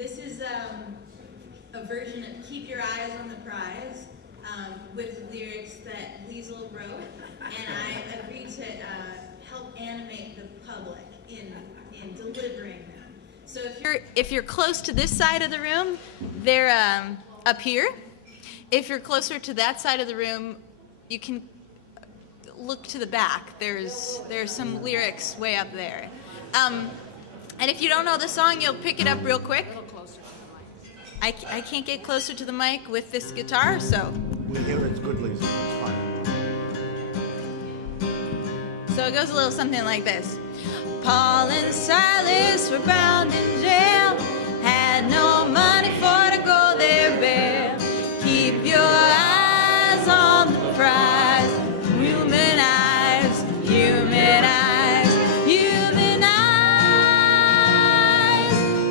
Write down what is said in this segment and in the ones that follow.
This is a version of Keep Your Eyes on the Prize with lyrics that Liesl wrote, and I agreed to help animate the public in delivering them. So if you're close to this side of the room, they're up here. If you're closer to that side of the room, you can look to the back. There's some lyrics way up there. And if you don't know the song, you'll pick it up real quick. A little closer to the mic. I can't get closer to the mic with this guitar, so. We hear it's good, Lisa. It's fine. So it goes a little something like this. Paul and Silas were bound in jail, had no money for to go their bail. Keep your eyes on the prize, human eyes, human eyes, human eyes,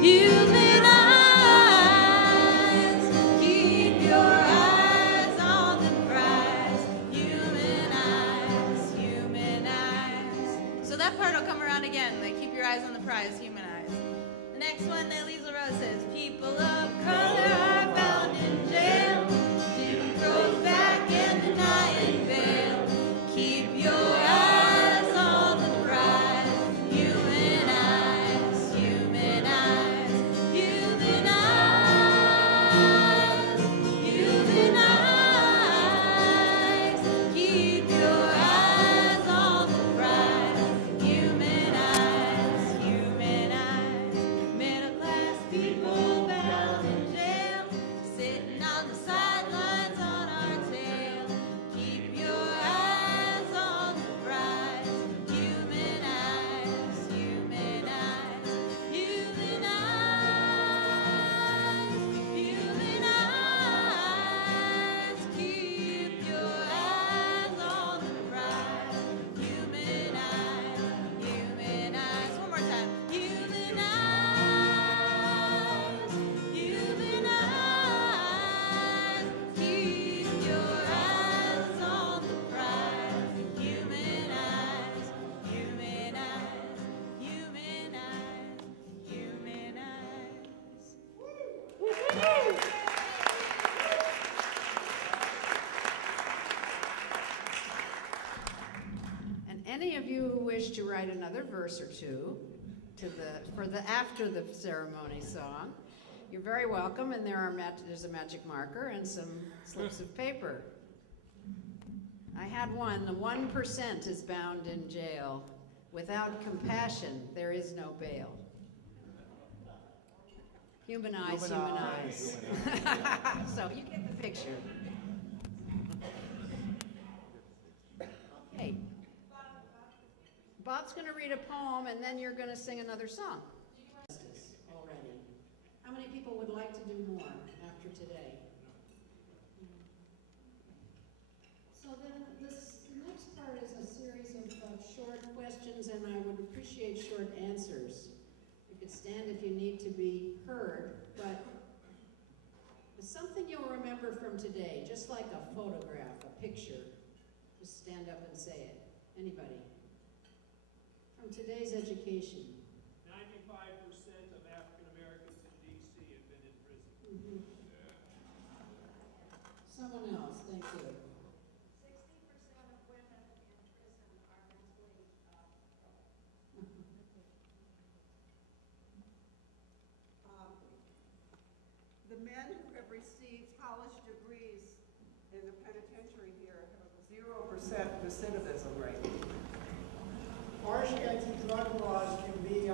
human eyes. Keep your eyes on the prize, human eyes, human eyes. So that part will come around again, like keep your eyes on the prize, human eyes. The next one that Liesl Rose says, people of color are bound in jail, Jim Crow's back and denying bail. Keep your eyes on the prize, human eyes, human eyes, human eyes, human eyes. Keep your eyes on the prize, human eyes, human eyes. Middle class people bound in jail, sitting on the sidelines on our tail. Keep your eyes on the prize, human eyes, human eyes, human eyes, human eyes. Keep your eyes on the prize, human eyes, human eyes. One more time. Human eyes, human eyes. Keep your eyes on the prize, human eyes, human eyes, human eyes, human eyes. And any of you who wish to write another verse or two for the after the ceremony song, you're very welcome. And there's a magic marker and some slips of paper. I had one. The 1% is bound in jail. Without compassion, there is no bail. Human eyes, human eyes. So you get the picture. Okay. Bob's going to read a poem, and then you're going to sing another song. Already. How many people would like to do more after today? So then this next part is a series of short questions, and I would appreciate short answers. You could stand if you need to be heard, but it's something you'll remember from today, just like a photograph, a picture. Just stand up and say it. Anybody? From today's education. 95% of African Americans in D.C. have been in prison. Mm-hmm. Someone else, thank you. 60% of women in prison are mentally The men who have received college degrees in the penitentiary here have a 0% recidivism rate. Harsh anti-drug laws can be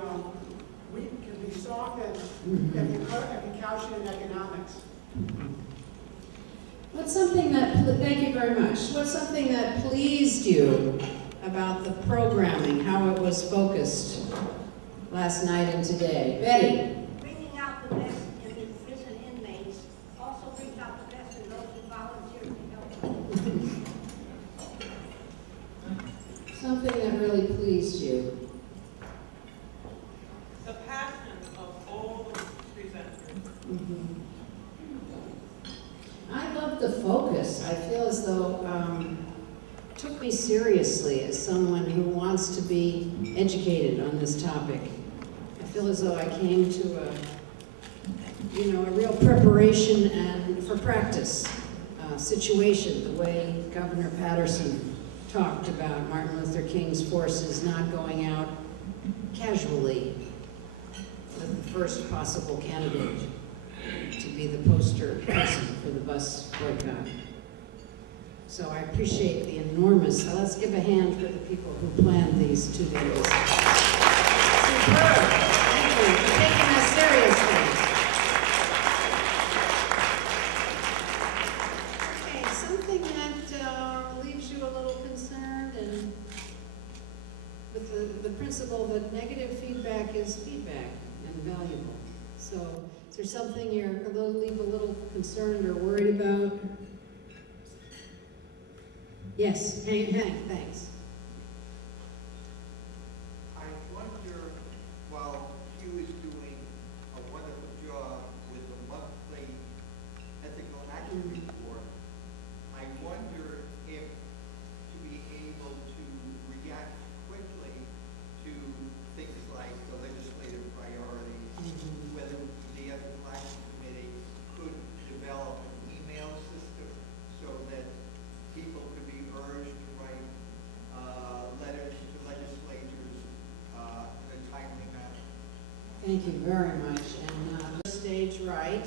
softened if you couch it in economics. What's something that, thank you very much. What's something that pleased you about the programming, how it was focused last night and today? Betty? bringing out the best in the prison inmates, also brings out the best in those who volunteer to help. Something that really pleased you? The passion of all the presenters. Mm-hmm. I love the focus. I feel as though it took me seriously as someone who wants to be educated on this topic. I feel as though I came to a you know, a real preparation and for practice situation, the way Governor Patterson talked about Martin Luther King's forces not going out casually with the first possible candidate to be the poster person for the bus boycott. So I appreciate the enormous, let's give a hand for the people who planned these 2 days. Superb. Thank you for taking that seriously. Okay, something that leaves you a little concerned, and with the principle that negative feedback is feedback and valuable. So is there something you're leave a little concerned or worried about? Yes, Hank, thanks. I wonder, while Hugh is doing a wonderful job with the monthly ethical action report, I wonder if to be able to react quickly to things like the legislative priorities, whether the ethical action committee could develop an email system so that people could be urged to write letters to legislators in a timely manner. Thank you very much. And stage right,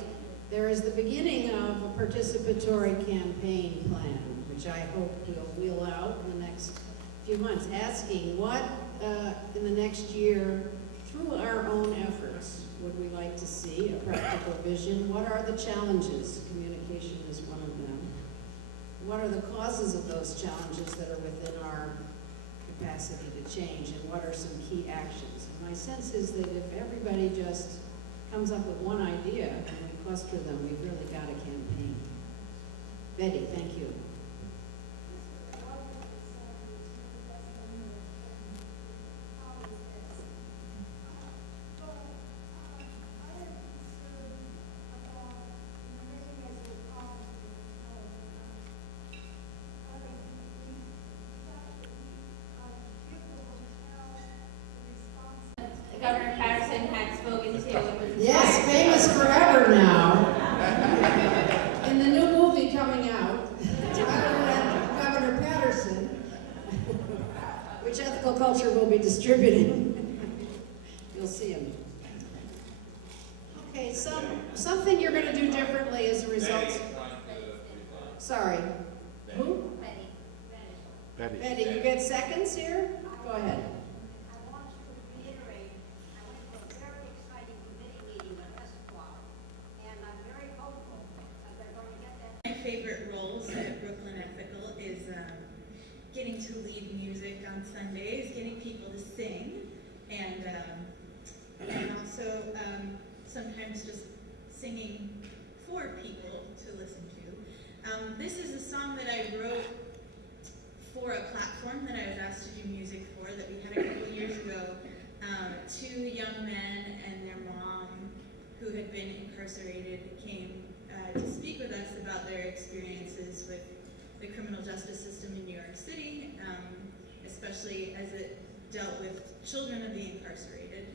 there is the beginning of a participatory campaign plan, which I hope we'll wheel out in the next few months, asking what in the next year, through our own efforts, would we like to see a practical vision? What are the challenges? Communication is one of them. What are the causes of those challenges that are within our capacity to change, and what are some key actions? And my sense is that if everybody just comes up with one idea and we cluster them, we've really got a campaign. Betty, thank you. Governor Patterson had spoken to. Yes, famous forever now. In the new movie coming out, Governor Patterson, which Ethical Culture will be distributing. You'll see him. Okay, something you're going to do differently as a result. Sorry. Who? Betty. Betty, you get seconds here? Go ahead. My favorite roles at Brooklyn Ethical is getting to lead music on Sundays, getting people to sing, and also sometimes just singing for people to listen to. This is a song that I wrote for a platform that I was asked to do music for that we had a couple years ago. 2 young men and their mom who had been incarcerated came to speak with us about their experiences with the criminal justice system in New York City, especially as it dealt with children of the incarcerated.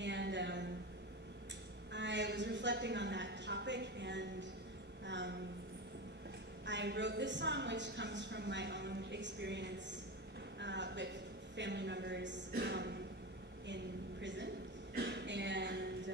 And I was reflecting on that topic, and I wrote this song, which comes from my own experience with family members in prison. And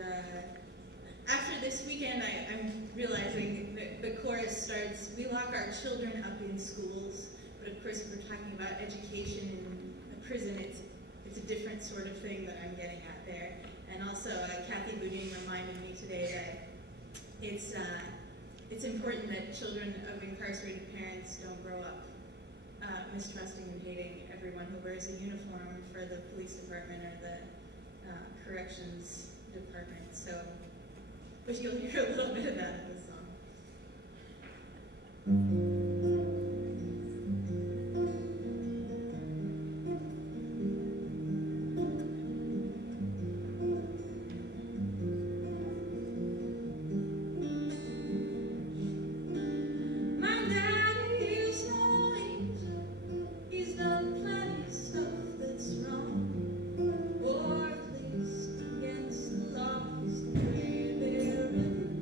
after this weekend, I'm realizing that the chorus starts, we lock our children up in schools, but of course if we're talking about education in a prison, it's a different sort of thing that I'm getting at there. And also, Kathy Boudin reminded me today that it's important that children of incarcerated parents don't grow up mistrusting and hating everyone who wears a uniform for the police department or the corrections department. So, but you'll hear a little bit of that in the song. Or at least against the laws, the way they're written.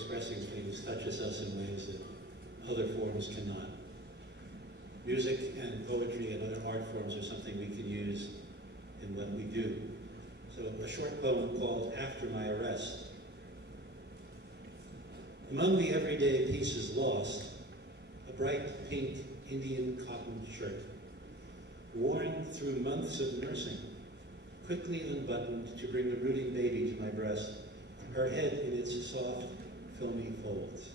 expressing things touches us in ways that other forms cannot. Music and poetry and other art forms are something we can use in what we do. So a short poem called After My Arrest. Among the everyday pieces lost, a bright pink Indian cotton shirt, worn through months of nursing, quickly unbuttoned to bring a rooting baby to my breast, her head in its soft, filmy folds.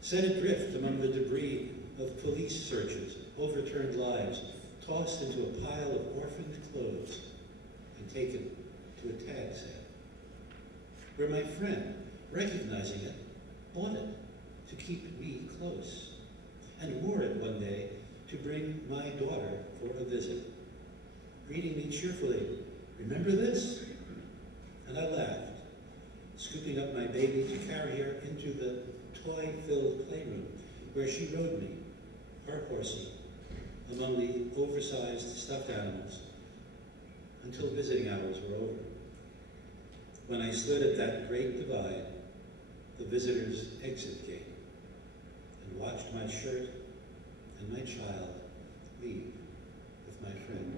Set adrift among the debris of police searches, overturned lives, tossed into a pile of orphaned clothes, and taken to a tag sale, where my friend, recognizing it, bought it to keep me close, and wore it one day to bring my daughter for a visit, greeting me cheerfully, "Remember this?" And I laughed, scooping up my baby to carry her into the toy-filled playroom, where she rode me, her horsey, among the oversized stuffed animals, until visiting hours were over. When I stood at that great divide, the visitor's exit gate, and watched my shirt and my child leave with my friend.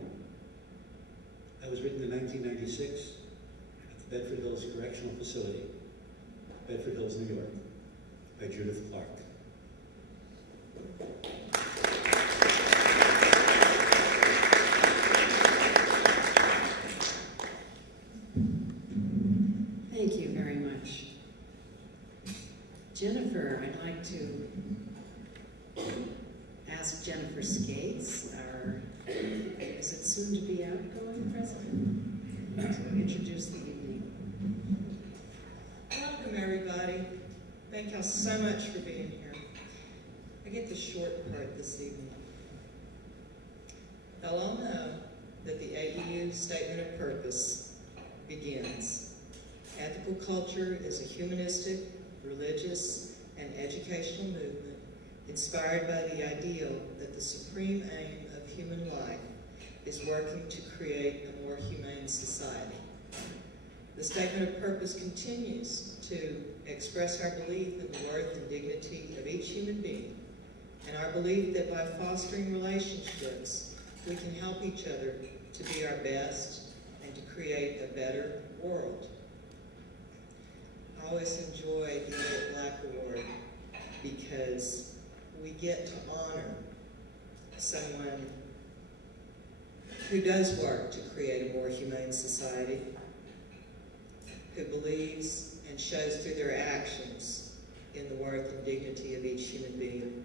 That was written in 1996 at the Bedford Hills Correctional Facility, Bedford Hills, New York, by Judith Clark. Thank you very much. Jennifer, I'd like to ask Jennifer Skates, our, is it soon to be outgoing president, to introduce the evening. Welcome, everybody. Thank y'all so much for being here. I get the short part this evening. Y'all all know that the AEU Statement of Purpose begins. Ethical culture is a humanistic, religious, and educational movement inspired by the ideal that the supreme aim of human life is working to create a more humane society. The Statement of Purpose continues to express our belief in the worth and dignity of each human being, and our belief that by fostering relationships, we can help each other to be our best and to create a better world. I always enjoy the Eliot-Black Award because we get to honor someone who does work to create a more humane society, who believes and shows through their actions in the worth and dignity of each human being,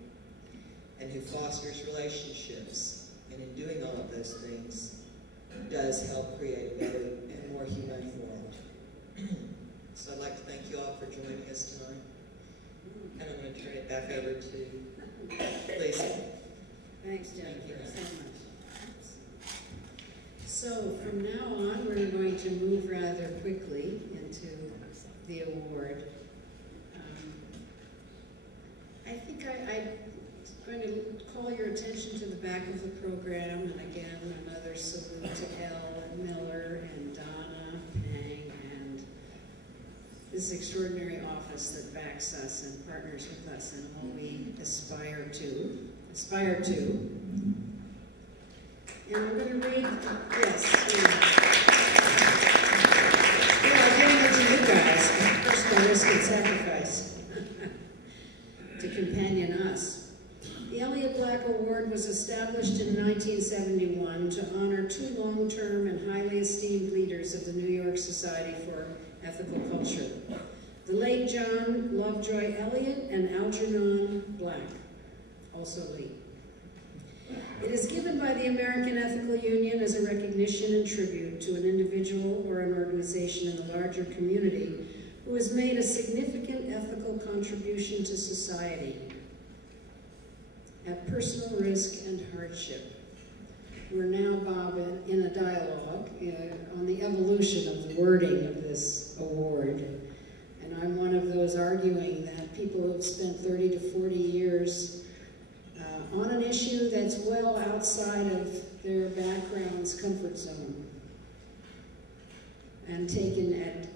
and who fosters relationships, and in doing all of those things, does help create a better and more humane world. So I'd like to thank you all for joining us tonight. And I'm going to turn it back over to Lisa. Thanks, Jennifer, so much. So from now on, we're going to move rather quickly into the award. I think I'm going to call your attention to the back of the program, and again, another salute to Elle and Miller and Donna, Pang, and this extraordinary office that backs us and partners with us in all we aspire to. And I'm going to read, yes. Yeah, I'm giving it to you guys, personal risk and sacrifice, to companion us. The Eliot-Black Award was established in 1971 to honor two long-term and highly esteemed leaders of the New York Society for Ethical Culture, the late John Lovejoy Eliot and Algernon Black, also Lee. It is given by the American Ethical Union as a recognition and tribute to an individual or an organization in the larger community who has made a significant ethical contribution to society at personal risk and hardship. We're now, Bob, in a dialogue on the evolution of the wording of this award. And I'm one of those arguing that people who have spent 30 to 40 years on an issue that's well outside of their background's comfort zone and taken at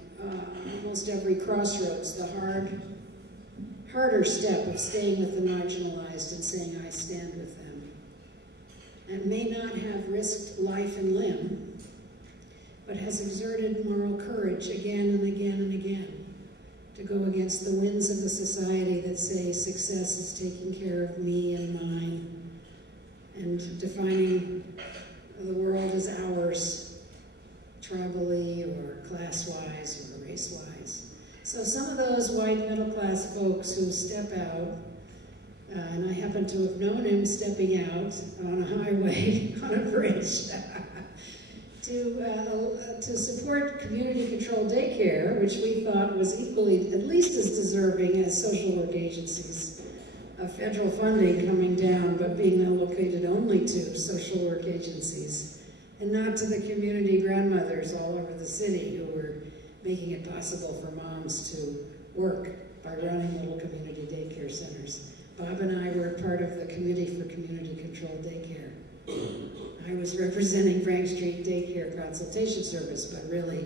almost every crossroads, the hard harder step of staying with the marginalized and saying, I stand with them. And may not have risked life and limb, but has exerted moral courage again and again and again to go against the winds of the society that say success is taking care of me and mine and defining the world as ours, tribally or class-wise or race-wise. So some of those white middle-class folks who step out, and I happen to have known him stepping out on a highway, on a bridge, to support community-controlled daycare, which we thought was equally, at least as deserving as social work agencies of federal funding coming down, but being allocated only to social work agencies, and not to the community grandmothers all over the city who were making it possible for moms to work by running little community daycare centers. Bob and I were part of the Committee for Community-Controlled Daycare. I was representing Frank Street Daycare Consultation Service, but really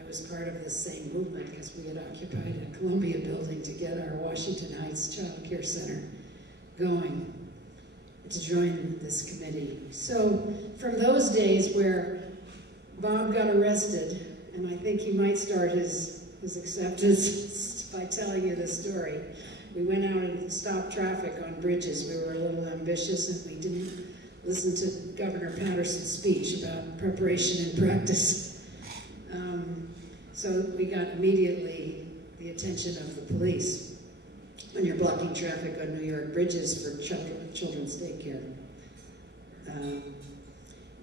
I was part of the same movement because we had occupied a Columbia building to get our Washington Heights Child Care Center going, to join this committee. So from those days where Bob got arrested, and I think he might start his acceptance by telling you the story. We went out and stopped traffic on bridges. We were a little ambitious and we didn't listen to Governor Patterson's speech about preparation and practice. So we got immediately the attention of the police when you're blocking traffic on New York bridges for children's daycare.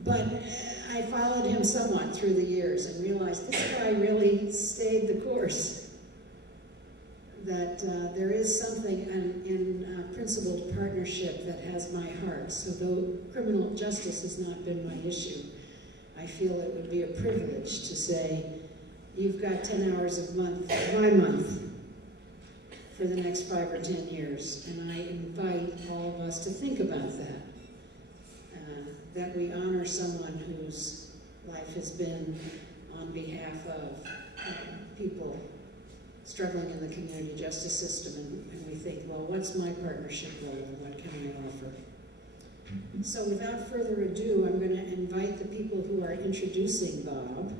But I followed him somewhat through the years and realized this guy really stayed the course. That there is something in principled partnership that has my heart. So though criminal justice has not been my issue, I feel it would be a privilege to say, you've got 10 hours a month, my month, for the next 5 or 10 years. And I invite all of us to think about that. That we honor someone whose life has been on behalf of people struggling in the community justice system, and we think, well, what's my partnership role and what can I offer? So without further ado, I'm going to invite the people who are introducing Bob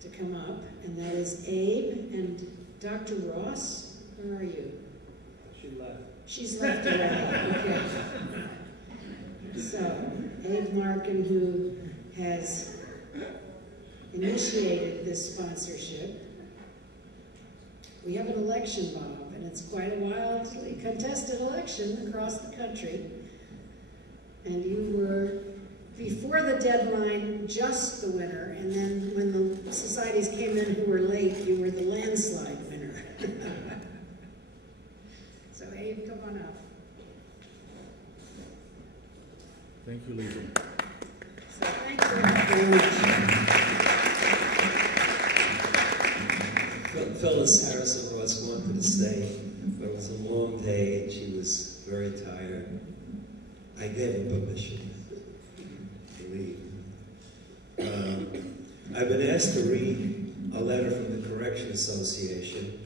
to come up, and that is Abe and Dr. Ross. Where are you? She left. She's left already, okay. So, Abe Markin, who has initiated this sponsorship. We have an election, Bob, and it's quite a wildly contested election across the country. And you were, before the deadline, just the winner, and then when the societies came in who were late, you were the landslide winner. So Abe, come on up. Thank you, Lisa. So thank you very much. Phyllis Harrison Ross wanted to stay, but it was a long day and she was very tired. I gave her permission to leave. I've been asked to read a letter from the Correction Association,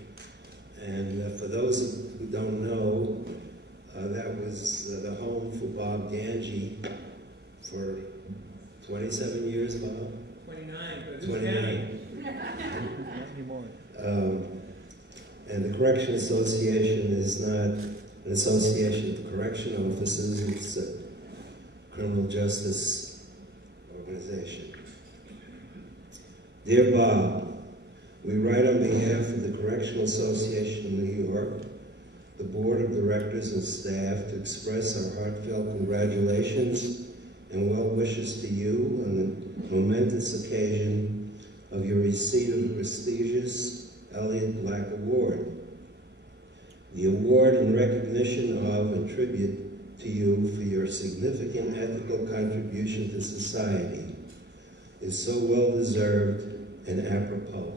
and for those who don't know, that was the home for Bob Gangi for 27 years, Bob? 29, but 29. Not anymore. And the Correction Association is not an association of correction officers, it's a criminal justice organization. Dear Bob, we write on behalf of the Correctional Association of New York, the Board of Directors and staff, to express our heartfelt congratulations and well wishes to you on the momentous occasion of your receipt of the prestigious Eliot-Black Award. The award in recognition of and tribute to you for your significant ethical contribution to society is so well deserved and apropos.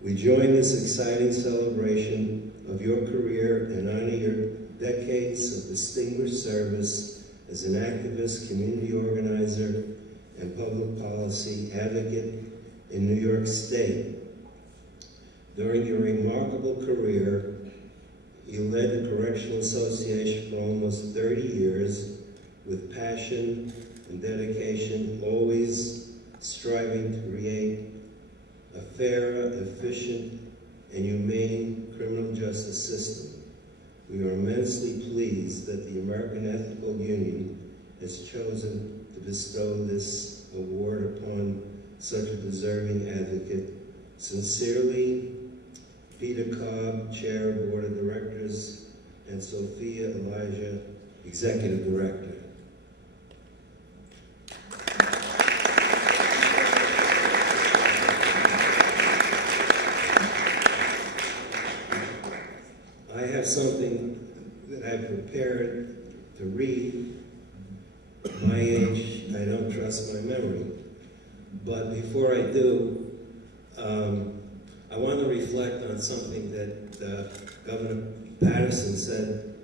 We join this exciting celebration of your career and honor your decades of distinguished service as an activist, community organizer, and public policy advocate in New York State. During your remarkable career, you led the Correctional Association for almost 30 years with passion and dedication, always striving to create a fairer, efficient, and humane criminal justice system. We are immensely pleased that the American Ethical Union has chosen to bestow this award upon such a deserving advocate. Sincerely, Peter Cobb, Chair of Board of Directors, and Sophia Elijah, Executive Director. I have something that I've prepared to read. My age, I don't trust my memory. But before I do, I want to reflect on something that Governor Patterson said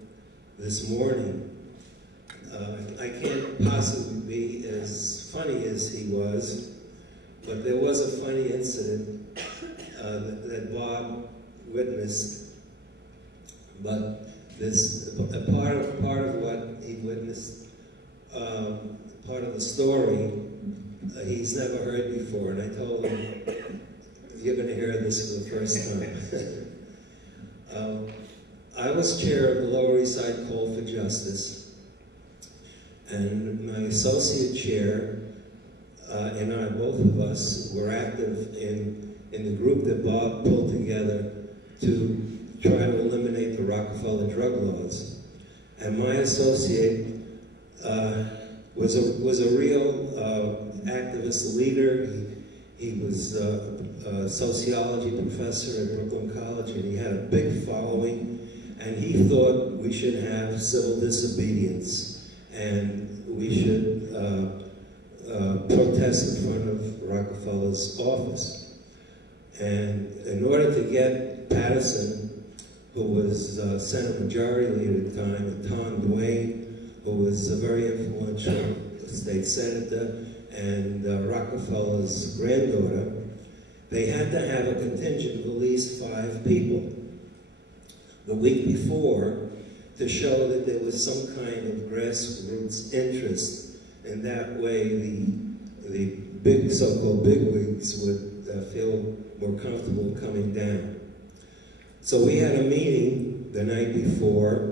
this morning. I can't possibly be as funny as he was, but there was a funny incident that Bob witnessed. But this part of what he witnessed, part of the story, he's never heard before, and I told him, you're going to hear this for the first time. I was chair of the Lower East Side Call for Justice, and my associate chair and I, both of us, were active in the group that Bob pulled together to try to eliminate the Rockefeller Drug Laws. And my associate was a real activist leader. He was a sociology professor at Brooklyn College, and he had a big following, and he thought we should have civil disobedience, and we should protest in front of Rockefeller's office. And in order to get Patterson, who was Senate Majority Leader at the time, and Tom Duane, who was a very influential state senator, and Rockefeller's granddaughter, they had to have a contingent of at least 5 people the week before to show that there was some kind of grassroots interest, and that way the big so-called bigwigs would feel more comfortable coming down. So we had a meeting the night before,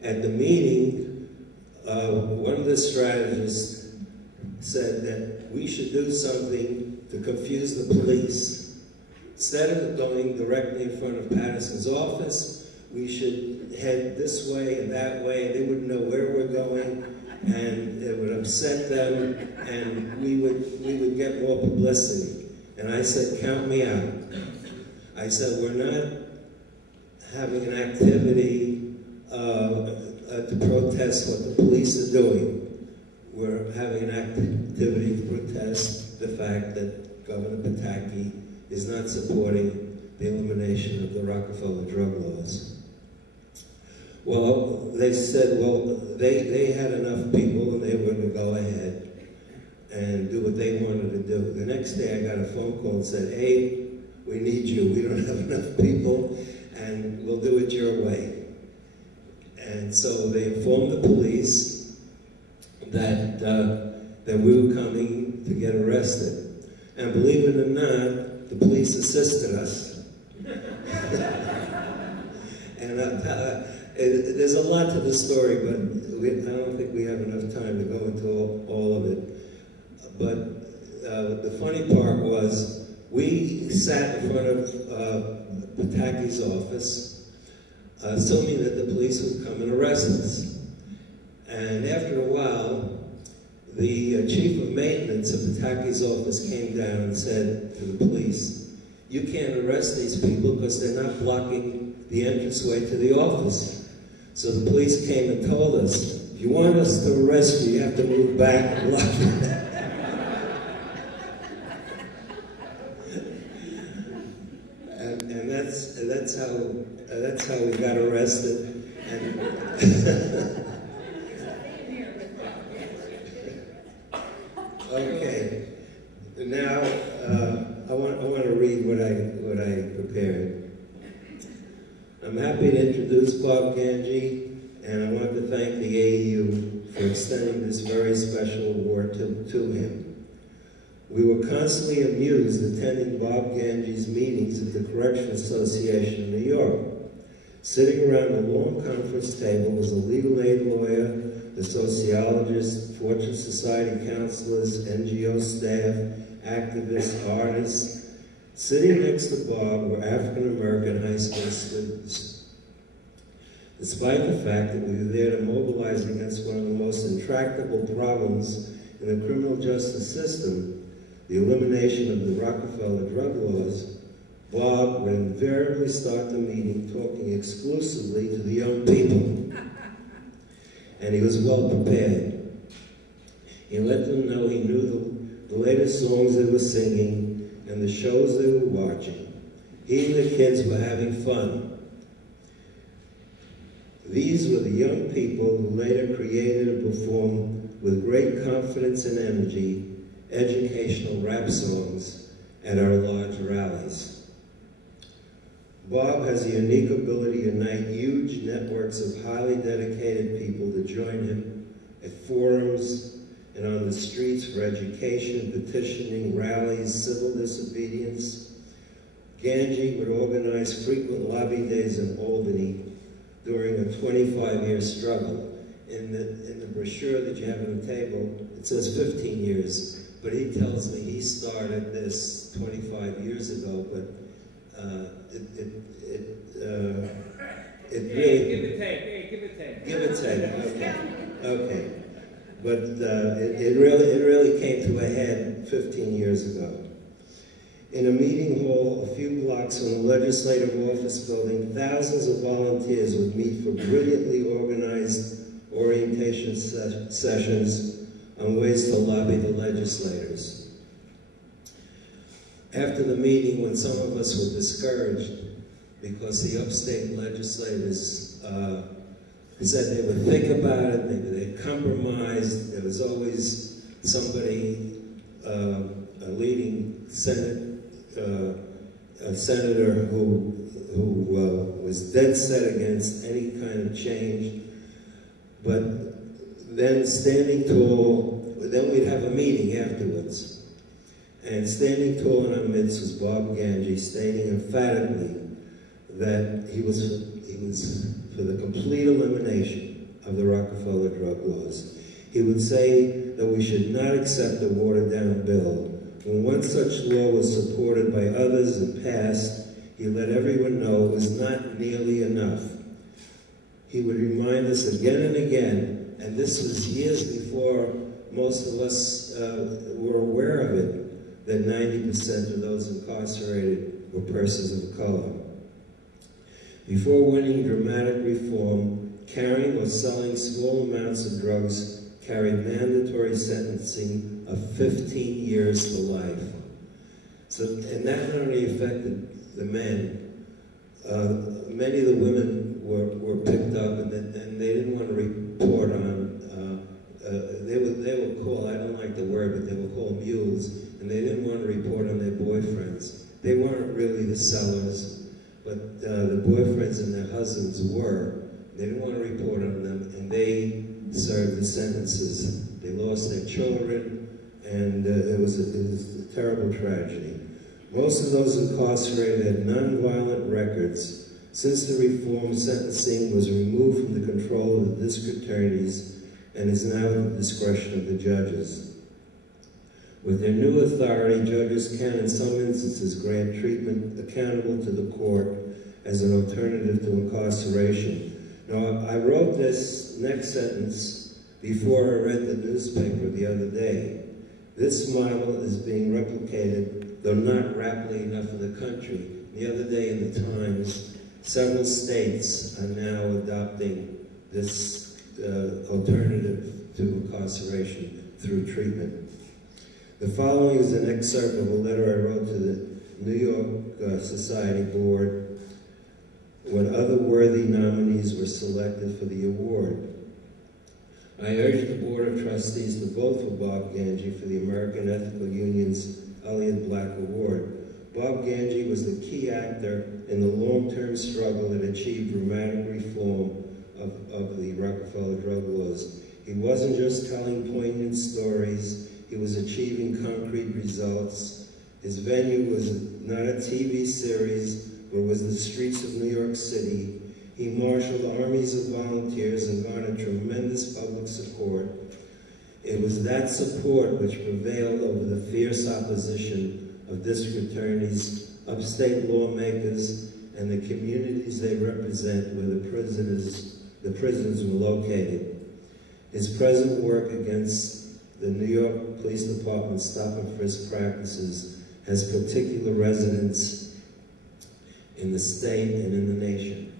at the meeting, one of the strategists said that we should do something to confuse the police. Instead of going directly in front of Patterson's office, we should head this way and that way. They wouldn't know where we're going, and it would upset them, and we would get more publicity. And I said, count me out. I said, we're not having an activity to protest what the police are doing. We're having an activity to protest the fact that Governor Pataki is not supporting the elimination of the Rockefeller Drug Laws. Well, they said, well, they had enough people and they were going to go ahead and do what they wanted to do. The next day I got a phone call and said, hey, we need you. We don't have enough people and we'll do it your way. And so they informed the police that we were coming to get arrested. And believe it or not, the police assisted us. And there's a lot to the story, but I don't think we have enough time to go into all of it. But the funny part was, we sat in front of Pataki's office, assuming that the police would come and arrest us. And after a while, the chief of maintenance of Pataki's office came down and said to the police, you can't arrest these people because they're not blocking the entranceway to the office. So the police came and told us, if you want us to arrest you, you have to move back and block it. And that's how we got arrested. And okay. what I prepared. I'm happy to introduce Bob Gangi, and I want to thank the AU for extending this very special award to him. We were constantly amused attending Bob Gangi's meetings at the Correctional Association in New York. Sitting around a long conference table was a legal aid lawyer, the sociologist, Fortune Society counselors, NGO staff, activists, artists. Sitting next to Bob were African-American high school students. Despite the fact that we were there to mobilize against one of the most intractable problems in the criminal justice system, the elimination of the Rockefeller Drug Laws, Bob would invariably start the meeting talking exclusively to the young people. And he was well prepared. He let them know he knew the latest songs they were singing and the shows they were watching. He and the kids were having fun. These were the young people who later created and performed with great confidence and energy educational rap songs at our large rallies. Bob has a unique ability to unite huge networks of highly dedicated people to join him at forums and on the streets for education, petitioning, rallies, civil disobedience. Gangi would organize frequent lobby days in Albany during a 25-year struggle. In the brochure that you have on the table, it says 15 years, but he tells me he started this 25 years ago, but it really... Give it take, give it take. Give it take, okay. Okay. But it really came to a head 15 years ago. In a meeting hall a few blocks from the Legislative Office Building, thousands of volunteers would meet for brilliantly organized orientation sessions on ways to lobby the legislators. After the meeting, when some of us were discouraged because the upstate legislators said they would think about it, maybe they'd compromise, there was always somebody, a leading a senator who was dead set against any kind of change. But then standing tall, then we'd have a meeting afterwards. And standing tall in our midst was Bob Gangi, stating emphatically that he was for the complete elimination of the Rockefeller Drug Laws. He would say that we should not accept a watered-down bill. When one such law was supported by others and passed, he let everyone know it was not nearly enough. He would remind us again and again, and this was years before most of us were aware of it, that 90% of those incarcerated were persons of color. Before winning dramatic reform, carrying or selling small amounts of drugs carried mandatory sentencing of 15 years to life. So, and that not only affected the men, many of the women were picked up and they didn't want to report on, they were called, I don't like the word, but they were called mules, and they didn't want to report on their boyfriends. They weren't really the sellers, but the boyfriends and their husbands were. They didn't want to report on them, and they served the sentences. They lost their children, and it was a terrible tragedy. Most of those incarcerated had nonviolent records. Since the reform, sentencing was removed from the control of the district attorneys and is now at the discretion of the judges. With their new authority, judges can, in some instances, grant treatment accountable to the court as an alternative to incarceration. Now, I wrote this next sentence before I read the newspaper the other day. This model is being replicated, though not rapidly enough in the country. The other day in the Times, several states are now adopting this alternative to incarceration through treatment. The following is an excerpt of a letter I wrote to the New York Society Board when other worthy nominees were selected for the award. I urge the Board of Trustees to vote for Bob Gangi for the American Ethical Union's Eliot-Black Award. Bob Gangi was the key actor in the long-term struggle that achieved dramatic reform of the Rockefeller Drug Laws. He wasn't just telling poignant stories, he was achieving concrete results. His venue was not a TV series, but was the streets of New York City. He marshaled armies of volunteers and garnered tremendous public support. It was that support which prevailed over the fierce opposition of district attorneys, upstate lawmakers, and the communities they represent where the prisons were located. His present work against the New York Police Department's stop and frisk practices has particular resonance in the state and in the nation.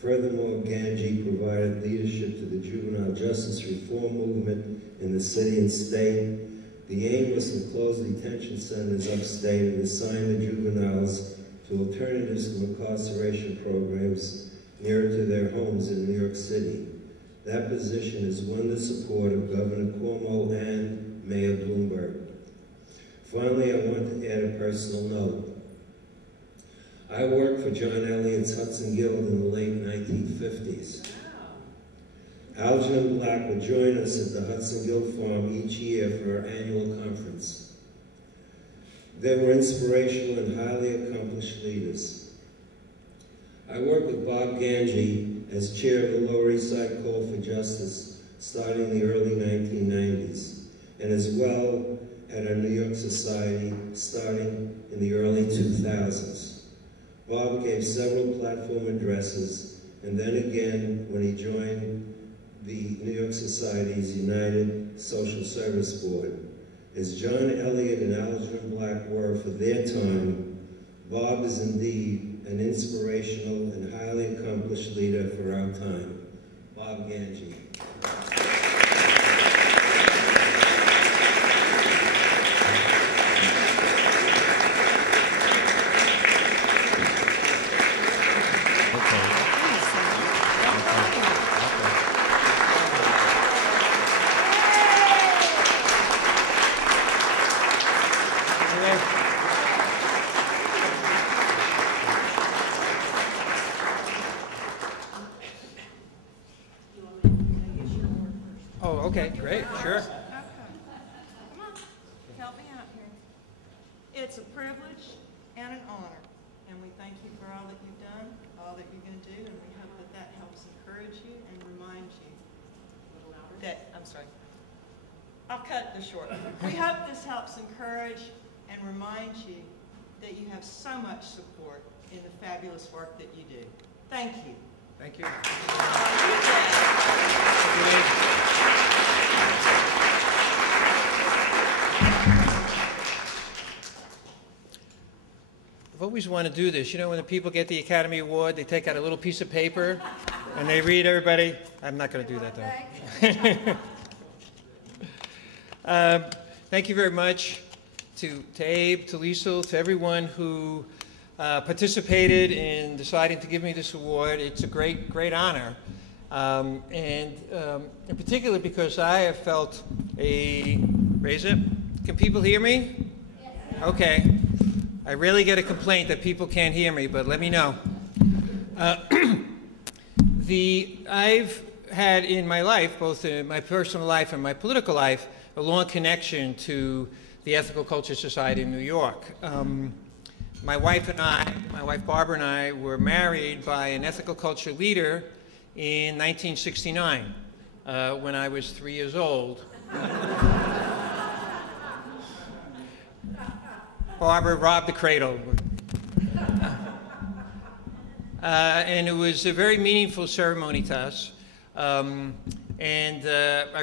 Furthermore, Gangi provided leadership to the juvenile justice reform movement in the city and state. The aim was to close detention centers upstate and assign the juveniles to alternatives to incarceration programs nearer to their homes in New York City. That position has won the support of Governor Cuomo and Mayor Bloomberg. Finally, I want to add a personal note. I worked for John Eliot's Hudson Guild in the late 1950s. Algernon Black would join us at the Hudson Guild Farm each year for our annual conference. They were inspirational and highly accomplished leaders. I worked with Bob Gangi as chair of the Lower East Side Call for Justice starting in the early 1990s, and as well at our New York Society starting in the early 2000s. Bob gave several platform addresses, and then again when he joined the New York Society's United Social Service Board. As John Eliot and Algernon Black were for their time, Bob is indeed an inspirational and highly accomplished leader for our time. Bob Gangi. Okay, great, sure. Okay. Come on, help me out here. It's a privilege and an honor, and we thank you for all that you've done, all that you're going to do, and we hope that that helps encourage you and remind you that, I'm sorry, I'll cut this short. We hope this helps encourage and remind you that you have so much support in the fabulous work that you do. Thank you. Thank you. I've always wanted to do this. You know, when the people get the Academy Award, they take out a little piece of paper and they read everybody. I'm not going to do that, though. Thank you very much to Abe, to Liesl, to everyone who participated in deciding to give me this award. It's a great, great honor. And in particular because I have felt a, raise it, can people hear me? Yes. Okay. I rarely get a complaint that people can't hear me, but let me know. I've had in my life, both in my personal life and my political life, a long connection to the Ethical Culture Society in New York. My wife Barbara and I were married by an ethical culture leader in 1969, when I was 3 years old. Barbara robbed the cradle. And it was a very meaningful ceremony to us. I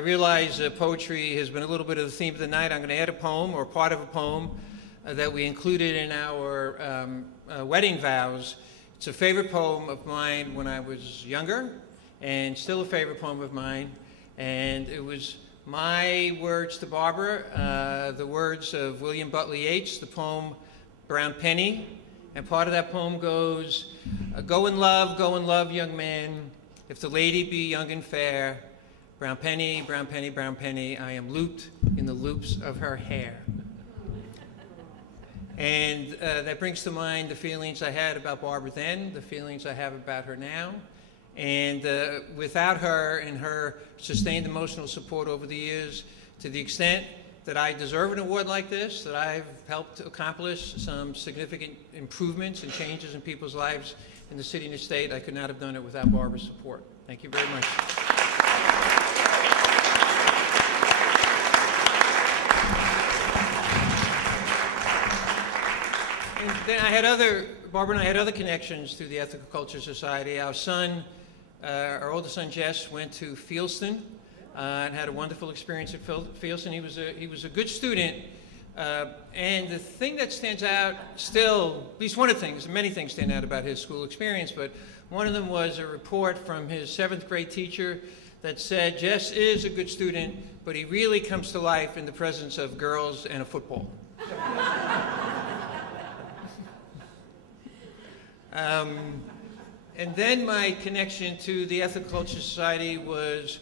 realize poetry has been a little bit of the theme of the night. I'm going to add a poem, or part of a poem, that we included in our wedding vows. It's a favorite poem of mine when I was younger, and still a favorite poem of mine. And it was my words to Barbara, the words of William Butler Yeats, the poem Brown Penny. And part of that poem goes, go and love, young man, if the lady be young and fair. Brown penny, brown penny, brown penny, I am looped in the loops of her hair. And that brings to mind the feelings I had about Barbara then, the feelings I have about her now. And without her and her sustained emotional support over the years, to the extent that I deserve an award like this, that I've helped accomplish some significant improvements and changes in people's lives in the city and the state, I could not have done it without Barbara's support. Thank you very much. And then Barbara and I had other connections through the Ethical Culture Society. Our oldest son, Jess, went to Fieldston and had a wonderful experience at Fieldston. He was a good student, and the thing that stands out still, at least one of the things, many things stand out about his school experience, but one of them was a report from his 7th grade teacher that said, Jess is a good student, but he really comes to life in the presence of girls and a football. And then my connection to the Ethical Culture Society was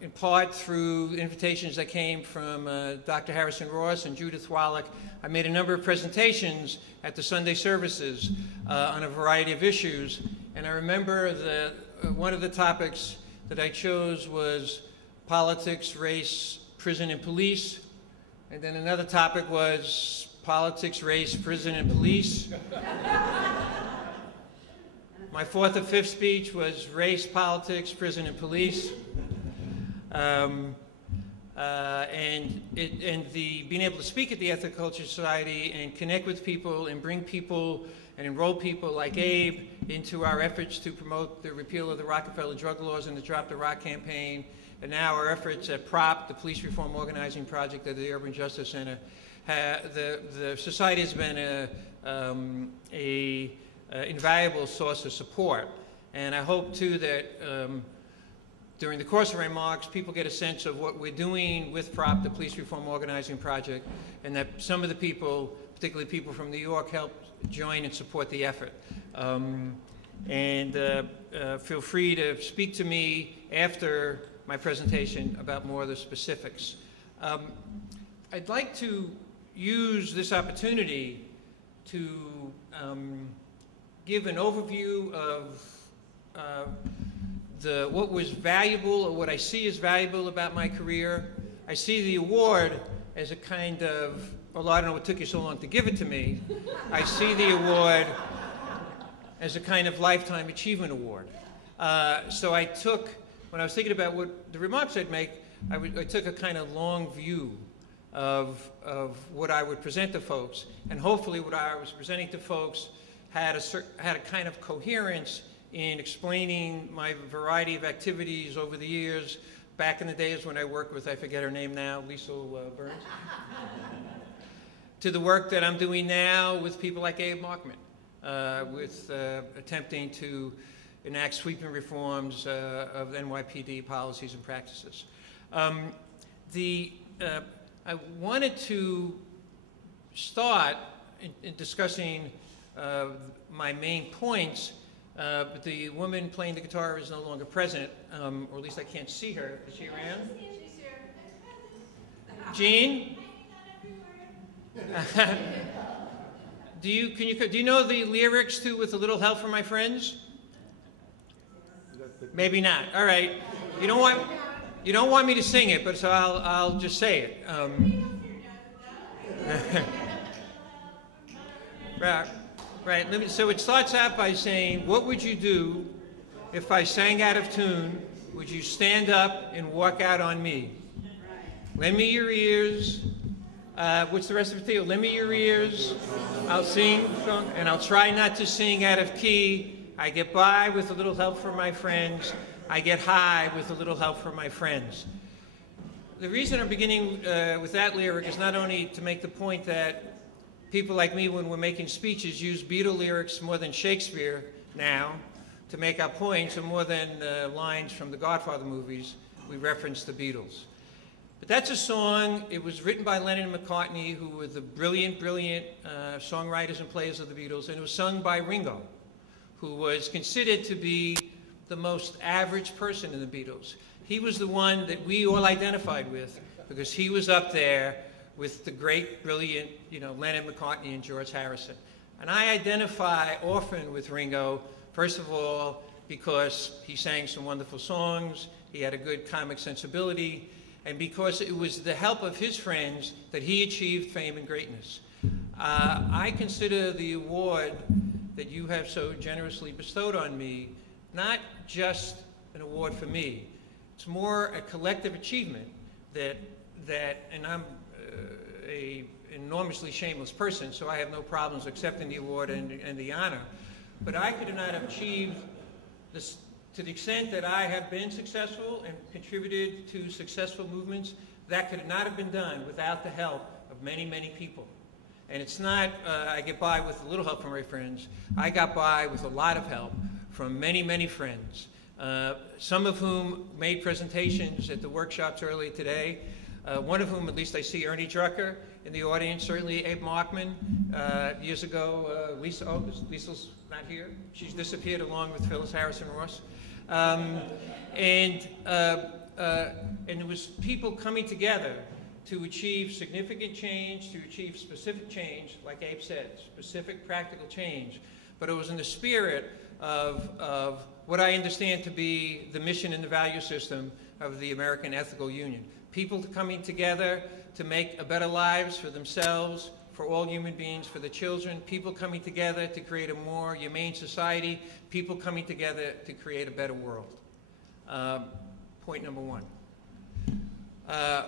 in part through invitations that came from Dr. Harrison Ross and Judith Wallach. I made a number of presentations at the Sunday services on a variety of issues, and I remember that one of the topics that I chose was politics, race, prison, and police, and then another topic was politics, race, prison, and police. My 4th or 5th speech was race, politics, prison, and police. And being able to speak at the Ethical Culture Society and connect with people and bring people and enroll people like Abe into our efforts to promote the repeal of the Rockefeller Drug Laws and the Drop the Rock campaign, and now our efforts at P.R.O.P, the Police Reform Organizing Project at the Urban Justice Center. The society has been an invaluable source of support, and I hope too that during the course of my remarks people get a sense of what we're doing with P.R.O.P, the Police Reform Organizing Project, and that some of the people, particularly people from New York, helped join and support the effort. Feel free to speak to me after my presentation about more of the specifics. I'd like to use this opportunity to give an overview of what was valuable, or what I see as valuable about my career. I see the award as a kind of, although I don't know what took you so long to give it to me, I see the award as a kind of lifetime achievement award. So I took, when I was thinking about what the remarks I'd make, I took a kind of long view of what I would present to folks, and hopefully what I was presenting to folks had a kind of coherence in explaining my variety of activities over the years, back in the days when I worked with, I forget her name now, Lisa Burns, to the work that I'm doing now with people like Abe Markman, with attempting to enact sweeping reforms of NYPD policies and practices. I wanted to start in discussing my main points, but the woman playing the guitar is no longer present, or at least I can't see her. Is she around? She's here. Jean? Do you know the lyrics to "With a Little Help from My Friends"? Maybe not. All right. You don't want me to sing it, but so I'll just say it. Right. So it starts out by saying, "What would you do if I sang out of tune? Would you stand up and walk out on me? Lend me your ears." What's the rest of it? Lend me your ears. I'll sing, and I'll try not to sing out of key. I get by with a little help from my friends. I get high with a little help from my friends. The reason I'm beginning with that lyric is not only to make the point that people like me, when we're making speeches, use Beatle lyrics more than Shakespeare now to make our points, and more than lines from the Godfather movies, we reference the Beatles. But that's a song. It was written by Lennon and McCartney, who were the brilliant songwriters and players of the Beatles, and it was sung by Ringo, who was considered to be the most average person in the Beatles. He was the one that we all identified with, because he was up there with the great, brilliant, Lennon, McCartney, and George Harrison. And I identify often with Ringo, first of all, because he sang some wonderful songs, he had a good comic sensibility, and because it was the help of his friends that he achieved fame and greatness. I consider the award that you have so generously bestowed on me not just an award for me. It's more a collective achievement that and I'm an enormously shameless person, so I have no problems accepting the award and the honor. But I could not have achieved this to the extent that I have been successful and contributed to successful movements. That could not have been done without the help of many, many people. And it's not, I get by with a little help from my friends. I got by with a lot of help from many, many friends, some of whom made presentations at the workshops earlier today, one of whom, at least I see Ernie Drucker in the audience, certainly Abe Markman, years ago, Lisa's not here. She's disappeared along with Phyllis Harrison Ross. And it was people coming together to achieve significant change, to achieve specific change, like Abe said, specific practical change. But it was in the spirit of what I understand to be the mission and the value system of the American Ethical Union. People coming together to make a better lives for themselves, for all human beings, for the children, people coming together to create a more humane society, people coming together to create a better world. Point number one.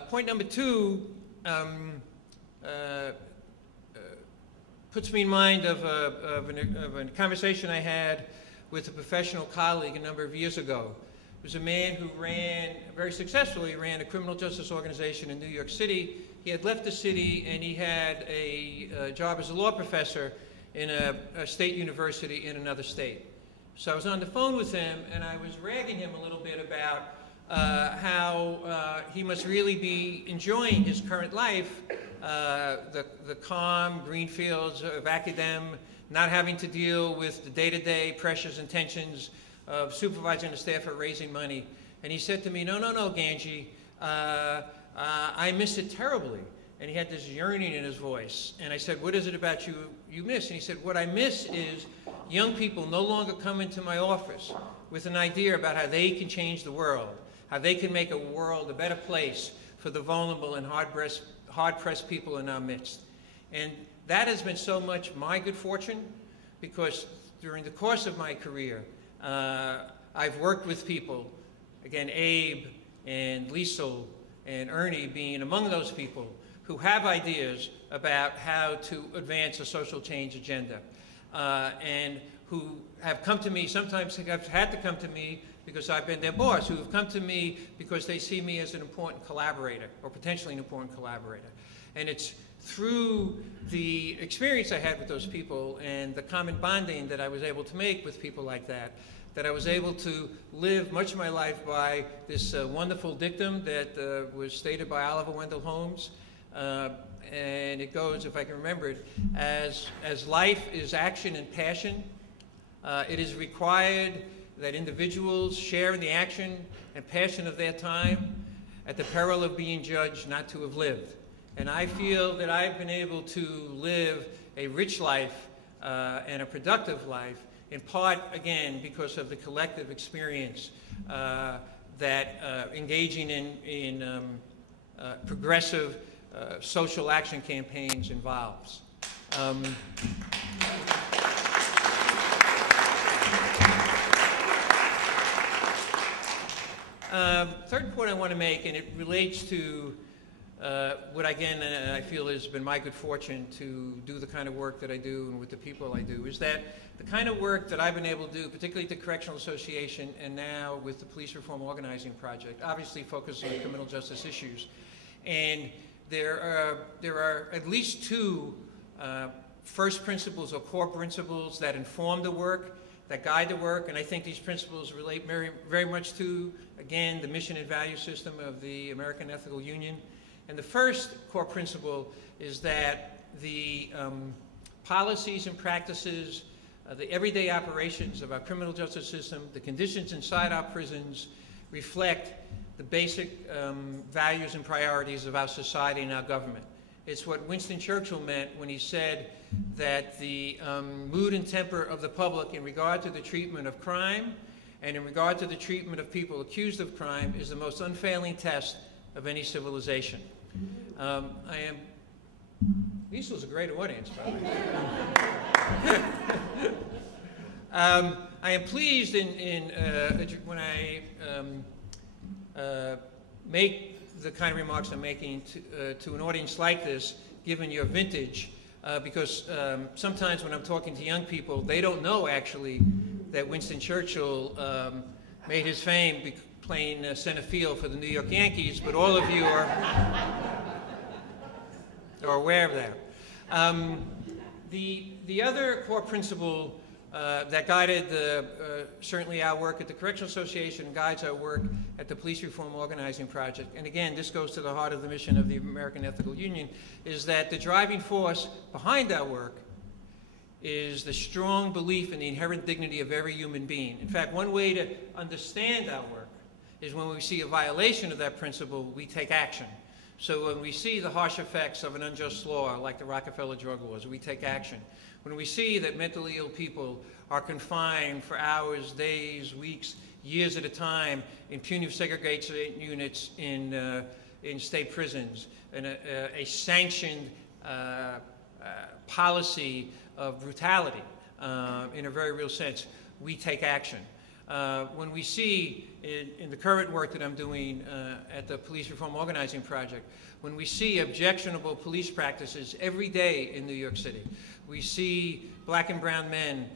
Point number two puts me in mind of a conversation I had with a professional colleague a number of years ago. It was a man who very successfully ran a criminal justice organization in New York City. He had left the city and he had a job as a law professor in a state university in another state. So I was on the phone with him and I was ragging him a little bit about how he must really be enjoying his current life, the calm green fields of academe, not having to deal with the day-to-day pressures and tensions of supervising the staff or raising money. And he said to me, no, Gangi, I miss it terribly. And he had this yearning in his voice. And I said, what is it about you miss? And he said, what I miss is young people no longer come into my office with an idea about how they can change the world, how they can make a world a better place for the vulnerable and hard-pressed people in our midst. And that has been so much my good fortune, because during the course of my career, I've worked with people, again, Abe and Liesl and Ernie being among those people, who have ideas about how to advance a social change agenda, and who have come to me, sometimes have had to come to me because I've been their boss, who have come to me because they see me as an important collaborator, or potentially an important collaborator. And it's through the experience I had with those people and the common bonding that I was able to make with people like that, that I was able to live much of my life by this wonderful dictum that was stated by Oliver Wendell Holmes. And it goes, if I can remember it, as life is action and passion, it is required that individuals share in the action and passion of their time at the peril of being judged not to have lived. And I feel that I've been able to live a rich life and a productive life, in part, again, because of the collective experience that engaging in progressive social action campaigns involves. Third point I want to make, and it relates to what, again, I feel has been my good fortune to do the kind of work that I do and with the people I do, is that the kind of work that I've been able to do, particularly at the Correctional Association and now with the Police Reform Organizing Project, obviously focuses on criminal justice issues. And there are at least two first principles or core principles that inform the work, that guide the work, and I think these principles relate very, very much to, again, the mission and value system of the American Ethical Union. And the first core principle is that the policies and practices, the everyday operations of our criminal justice system, the conditions inside our prisons, reflect the basic values and priorities of our society and our government. It's what Winston Churchill meant when he said that the mood and temper of the public in regard to the treatment of crime and in regard to the treatment of people accused of crime is the most unfailing test of any civilization. Liesl's a great audience, by the way. I am pleased when I make the kind of remarks I'm making to an audience like this, given your vintage, because sometimes when I'm talking to young people, they don't know actually that Winston Churchill made his fame playing center field for the New York Yankees, but all of you are aware of that. The other core principle that guided certainly our work at the Correctional Association and guides our work at the Police Reform Organizing Project, and again, this goes to the heart of the mission of the American Ethical Union, is that the driving force behind our work is the strong belief in the inherent dignity of every human being. In fact, one way to understand our work is when we see a violation of that principle, we take action. So when we see the harsh effects of an unjust law, like the Rockefeller Drug Laws, we take action. When we see that mentally ill people are confined for hours, days, weeks, years at a time in punitive segregation units in state prisons, and a sanctioned policy of brutality in a very real sense, we take action. When we see in the current work that I'm doing at the Police Reform Organizing Project, when we see objectionable police practices every day in New York City, we see black and brown men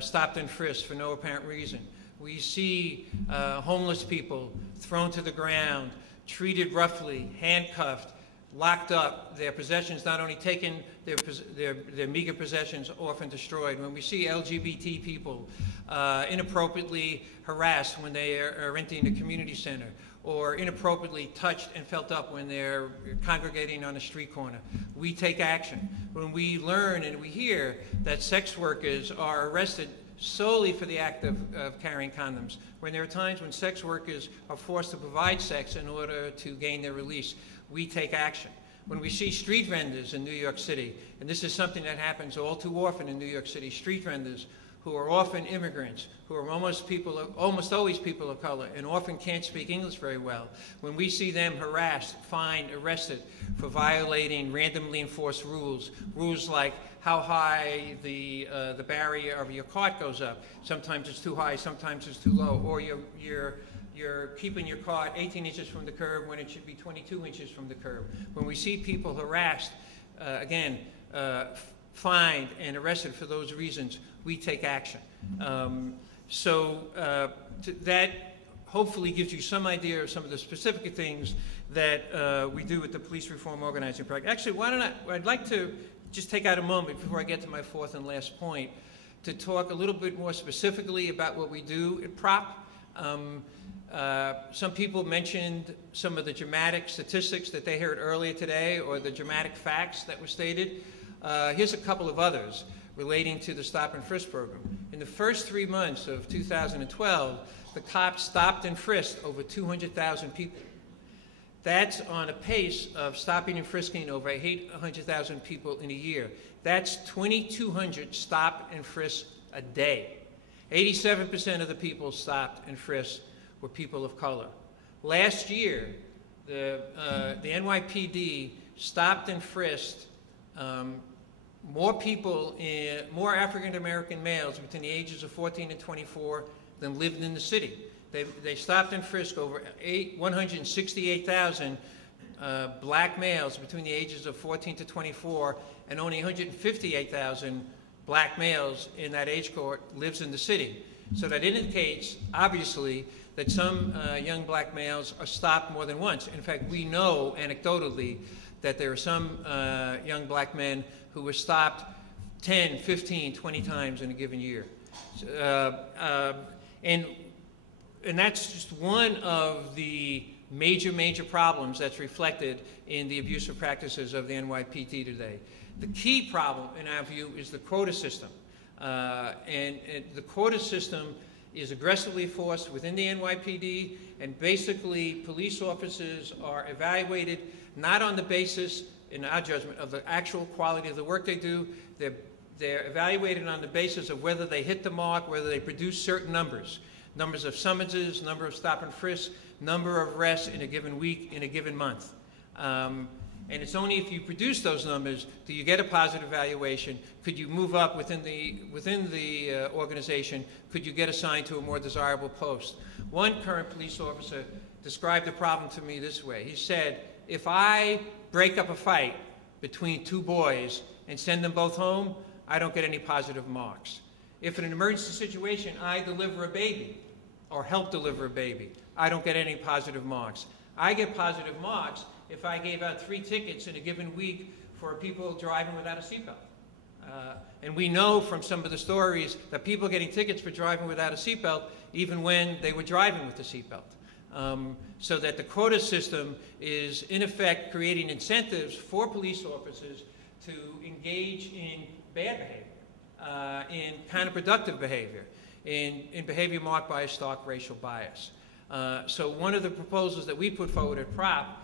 stopped and frisked for no apparent reason. We see homeless people thrown to the ground, treated roughly, handcuffed, locked up, their possessions not only taken, their meager possessions often destroyed. When we see LGBT people inappropriately harassed when they are entering a community center, or inappropriately touched and felt up when they're congregating on a street corner, we take action. When we learn and we hear that sex workers are arrested solely for the act of carrying condoms, when there are times when sex workers are forced to provide sex in order to gain their release, we take action. When we see street vendors in New York City, and this is something that happens all too often in New York City, street vendors who are often immigrants, who are almost always people of color, and often can't speak English very well, when we see them harassed, fined, arrested for violating randomly enforced rules like how high the barrier of your cart goes up. Sometimes it's too high, sometimes it's too low, or you're keeping your cart 18 inches from the curb when it should be 22 inches from the curb. When we see people harassed, fined and arrested for those reasons, we take action. That hopefully gives you some idea of some of the specific things that we do with the Police Reform Organizing Project. Actually, I'd like to just take out a moment before I get to my fourth and last point to talk a little bit more specifically about what we do at P.R.O.P. Some people mentioned some of the dramatic statistics that they heard earlier today, or the dramatic facts that were stated. Here's a couple of others relating to the Stop and Frisk program. In the first 3 months of 2012, the cops stopped and frisked over 200,000 people. That's on a pace of stopping and frisking over 800,000 people in a year. That's 2,200 stop and frisk a day. 87% of the people stopped and frisked were people of color. Last year, the NYPD stopped and frisked more African American males between the ages of 14 and 24 than lived in the city. They stopped and frisked over 168,000 black males between the ages of 14 to 24, and only 158,000 black males in that age cohort lives in the city. So that indicates, obviously, that some young black males are stopped more than once. In fact, we know anecdotally that there are some young black men who were stopped 10, 15, 20 times in a given year. And that's just one of the major problems that's reflected in the abusive practices of the NYPD today. The key problem, in our view, is the quota system. And the quota system is aggressively enforced within the NYPD, and basically police officers are evaluated not on the basis in our judgment, of the actual quality of the work they do. They're evaluated on the basis of whether they hit the mark, whether they produce certain numbers. Numbers of summonses, number of stop and frisks, number of arrests in a given week, in a given month. And it's only if you produce those numbers do you get a positive evaluation. Could you move up within the organization? Could you get assigned to a more desirable post? One current police officer described the problem to me this way. He said, if I break up a fight between two boys and send them both home, I don't get any positive marks. If in an emergency situation I deliver a baby or help deliver a baby, I don't get any positive marks. I get positive marks if I gave out 3 tickets in a given week for people driving without a seatbelt. And we know from some of the stories that people are getting tickets for driving without a seatbelt even when they were driving with a seatbelt. So that the quota system is, in effect, creating incentives for police officers to engage in bad behavior, in counterproductive behavior, in behavior marked by a stark racial bias. So one of the proposals that we put forward at P.R.O.P.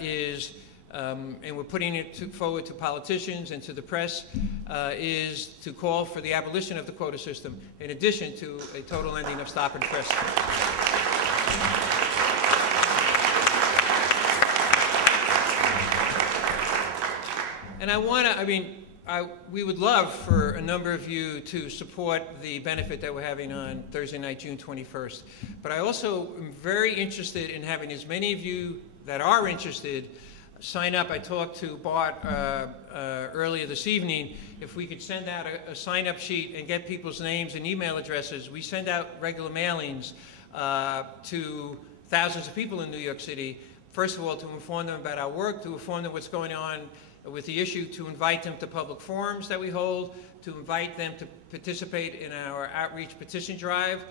Is, and we're putting it forward to politicians and to the press, is to call for the abolition of the quota system in addition to a total ending of stop and frisk. And we would love for a number of you to support the benefit that we're having on Thursday night, June 21st. But I also am very interested in having as many of you that are interested sign up. I talked to Bart earlier this evening. If we could send out a sign-up sheet and get people's names and email addresses. We send out regular mailings to thousands of people in New York City, first of all, to inform them about our work, to inform them what's going on with the issue, to invite them to public forums that we hold, to invite them to participate in our outreach petition drive.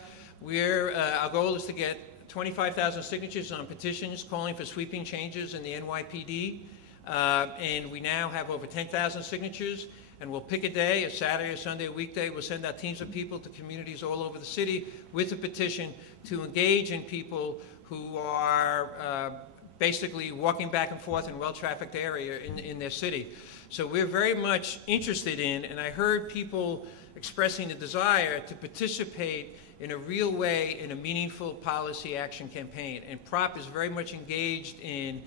Our goal is to get 25,000 signatures on petitions calling for sweeping changes in the NYPD, and we now have over 10,000 signatures, and we'll pick a day, a Saturday, a Sunday, a weekday. We'll send out teams of people to communities all over the city with a petition to engage in people who are basically walking back and forth in a well-trafficked area in their city. So we're very much interested in, and I heard people expressing a desire to participate in a real way in a meaningful policy action campaign. And P.R.O.P. is very much engaged in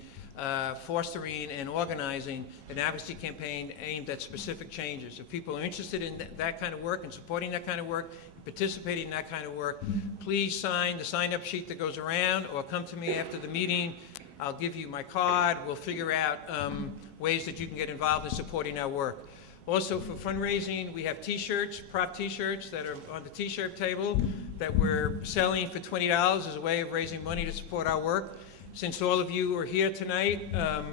fostering and organizing an advocacy campaign aimed at specific changes. If people are interested in that kind of work and supporting that kind of work, participating in that kind of work, please sign the sign-up sheet that goes around or come to me after the meeting. I'll give you my card. We'll figure out ways that you can get involved in supporting our work. Also, for fundraising, we have T-shirts, P.R.O.P. T-shirts that are on the T-shirt table that we're selling for $20 as a way of raising money to support our work. Since all of you are here tonight, as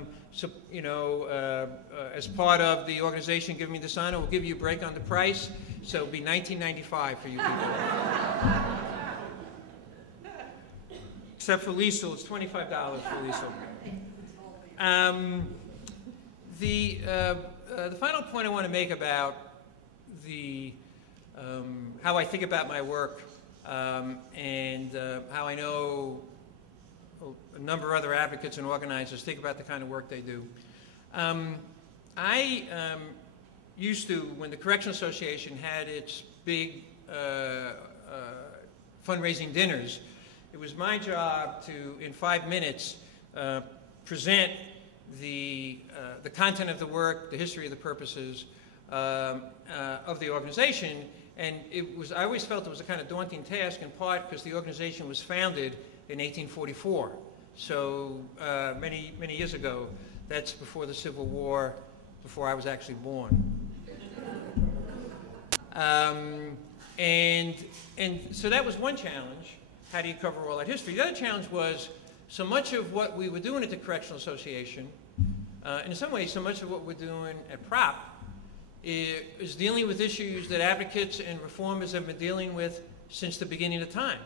part of the organization Give Me the Sign, we'll give you a break on the price, so it'll be $19.95 for you people. Except for Liesl, it's $25 for Liesl. The final point I want to make about how I think about my work and how I know a number of other advocates and organizers think about the kind of work they do. I used to, when the Correctional Association had its big fundraising dinners, it was my job to, in 5 minutes, present the content of the work, the history of the purposes of the organization, and I always felt it was a kind of daunting task, in part because the organization was founded in 1844, so many years ago. That's before the Civil War, before I was actually born. And so that was one challenge. How do you cover all that history? The other challenge was so much of what we were doing at the Correctional Association, and in some ways so much of what we're doing at P.R.O.P. is dealing with issues that advocates and reformers have been dealing with since the beginning of time,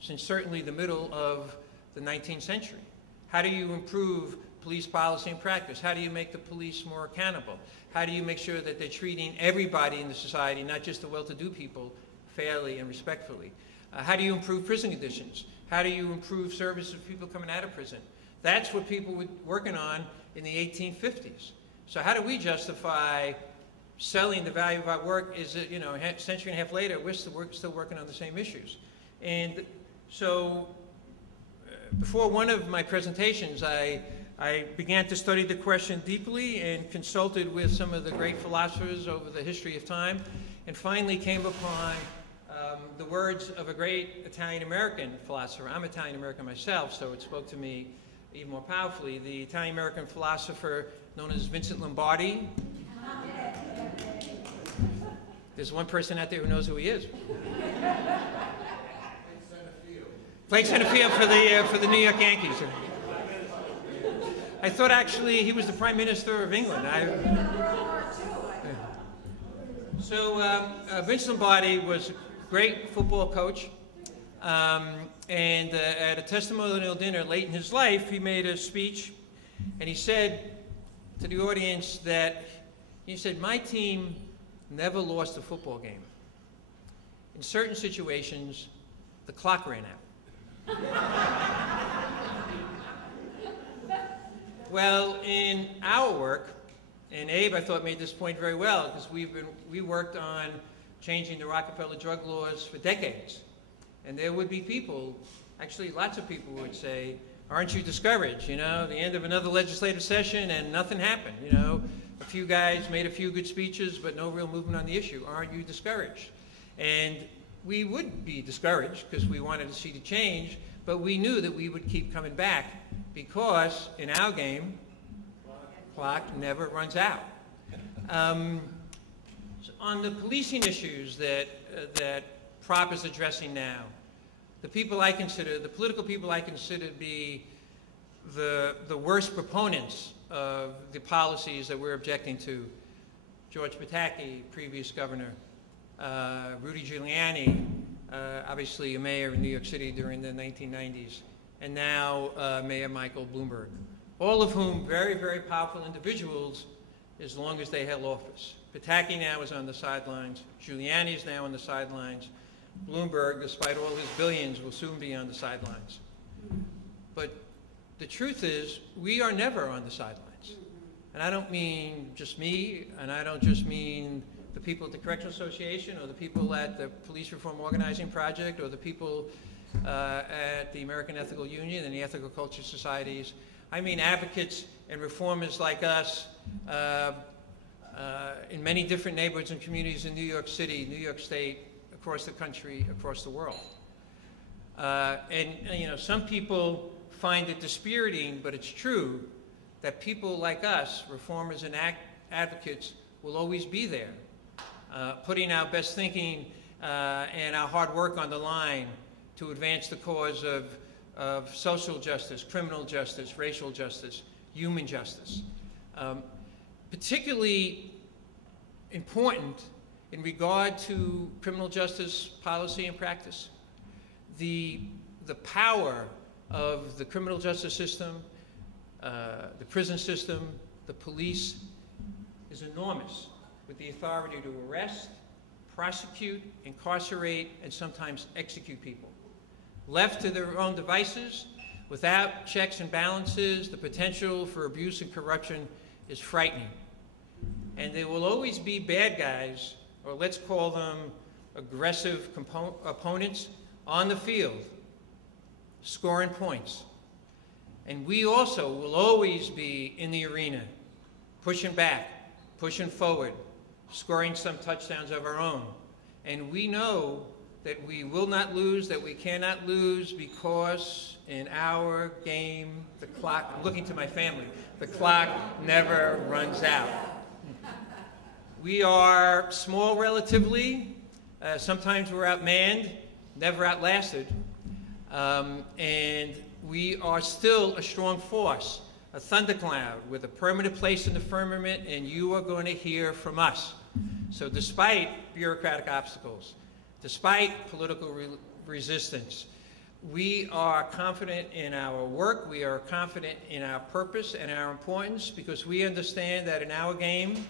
since certainly the middle of the 19th century. How do you improve police policy and practice? How do you make the police more accountable? How do you make sure that they're treating everybody in the society, not just the well-to-do people, fairly and respectfully? How do you improve prison conditions? How do you improve service of people coming out of prison? That's what people were working on in the 1850s. So how do we justify selling the value of our work? Is it, a century and a half later, we're still working on the same issues. And so before one of my presentations, I began to study the question deeply and consulted with some of the great philosophers over the history of time, and finally came upon the words of a great Italian-American philosopher. I'm Italian-American myself, so it spoke to me even more powerfully. The Italian-American philosopher known as Vincent Lombardi. There's one person out there who knows who he is. Played center field for the New York Yankees. I thought actually he was the Prime Minister of England. Vince Lombardi was a great football coach, and at a testimonial dinner late in his life, he made a speech, and he said to the audience that, he said, my team never lost a football game. In certain situations, the clock ran out. Well, in our work, and Abe, I thought, made this point very well, because we worked on changing the Rockefeller Drug Laws for decades. And there would be people, actually lots of people would say, aren't you discouraged? The end of another legislative session and nothing happened. A few guys made a few good speeches, but no real movement on the issue. Aren't you discouraged? And we would be discouraged because we wanted to see the change, but we knew that we would keep coming back because in our game, clock never runs out. On the policing issues that P.R.O.P is addressing now, the political people I consider to be the worst proponents of the policies that we're objecting to: George Pataki, previous governor, Rudy Giuliani, obviously a mayor in New York City during the 1990s, and now Mayor Michael Bloomberg, all of whom very, very powerful individuals as long as they held office. Pataki now is on the sidelines. Giuliani is now on the sidelines. Bloomberg, despite all his billions, will soon be on the sidelines. But the truth is, we are never on the sidelines. And I don't mean just me, and I don't just mean the people at the Correctional Association, or the people at the Police Reform Organizing Project, or the people at the American Ethical Union and the Ethical Culture Societies. I mean advocates and reformers like us in many different neighborhoods and communities in New York City, New York State, across the country, across the world. Some people find it dispiriting, but it's true that people like us, reformers and advocates, will always be there, putting our best thinking and our hard work on the line to advance the cause of social justice, criminal justice, racial justice, human justice. Particularly important in regard to criminal justice policy and practice, the power of the criminal justice system, the prison system, the police is enormous, with the authority to arrest, prosecute, incarcerate, and sometimes execute people. Left to their own devices, without checks and balances, the potential for abuse and corruption is frightening. And there will always be bad guys, or let's call them aggressive opponents, on the field, scoring points. And we also will always be in the arena, pushing back, pushing forward, scoring some touchdowns of our own. And we know that we will not lose, that we cannot lose, because in our game, the clock, I'm looking to my family, the clock never runs out. We are small relatively. Sometimes we're outmanned, never outlasted. And we are still a strong force, a thundercloud with a permanent place in the firmament, and you are going to hear from us. So despite bureaucratic obstacles, despite political resistance, we are confident in our work, we are confident in our purpose and our importance, because we understand that in our game,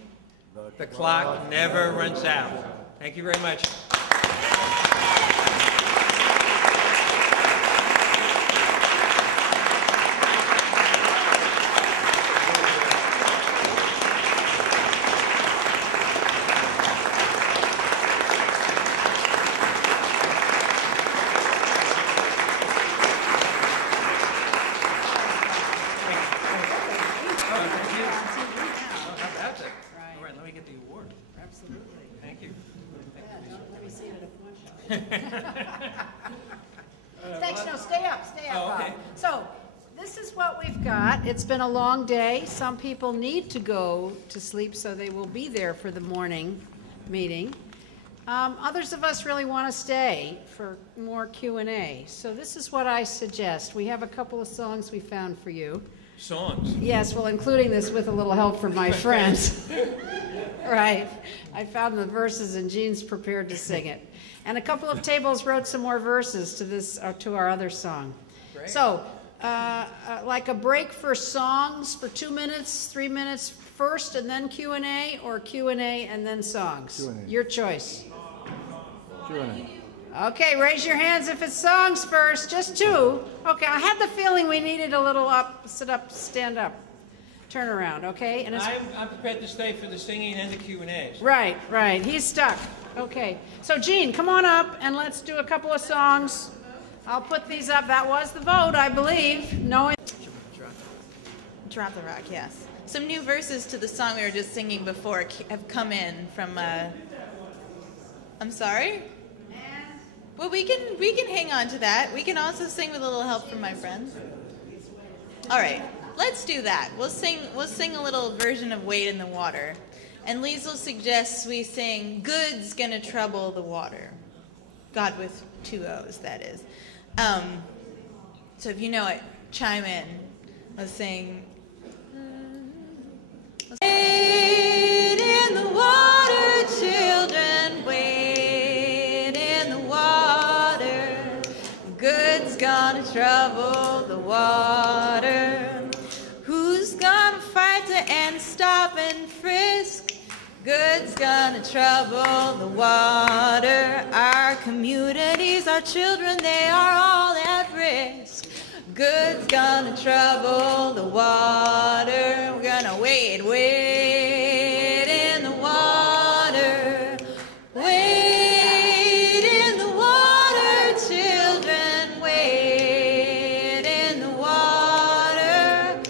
the clock never runs out. Thank you very much. Thanks, no, stay up, Oh, okay. Bob. So, this is what we've got. It's been a long day. Some people need to go to sleep, so they will be there for the morning meeting. Others of us really want to stay for more Q&A. So this is what I suggest. We have a couple of songs we found for you. Songs? Yes, well, including this with a little help from my friends. Right. I found the verses and Jean's prepared to sing it. And a couple of tables wrote some more verses to this, to our other song. Great. So, like a break for songs for 2 minutes, 3 minutes first and then Q&A, or Q&A and then songs? Q&A. Your choice. Q&A. Okay, raise your hands if it's songs first. Just 2. Okay, I had the feeling we needed a little up, sit up, stand up, turn around, okay? And it's, I'm prepared to stay for the singing and the Q&As. right, right, he's stuck. Okay, so Jean, come on up and let's do a couple of songs. I'll put these up. That was the vote, I believe. Knowing Drop the Rock, yes. Some new verses to the song we were just singing before have come in from, I'm sorry? Well, we can hang on to that. We can also sing with a little help from my friends. All right, let's do that. We'll sing a little version of Wade in the Water. And Liesl suggests we sing Good's Gonna Trouble the Water. God with 2 O's, that is. So if you know it, chime in. Let's sing. Wade in the water, children, wade in the water. Good's gonna trouble the water. Who's gonna fight to end, stop, and frisk? Good's gonna trouble the water. Our communities, our children, they are all at risk. Good's gonna trouble the water. We're gonna wade in the water. Wade in the water, children, wade in the water.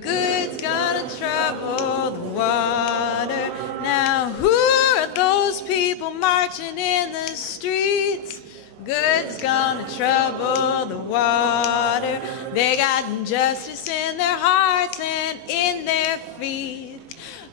Good's gonna trouble the water. Now, who are those people marching in the streets? Good's gonna trouble the water. They got injustice in their hearts and in their feet.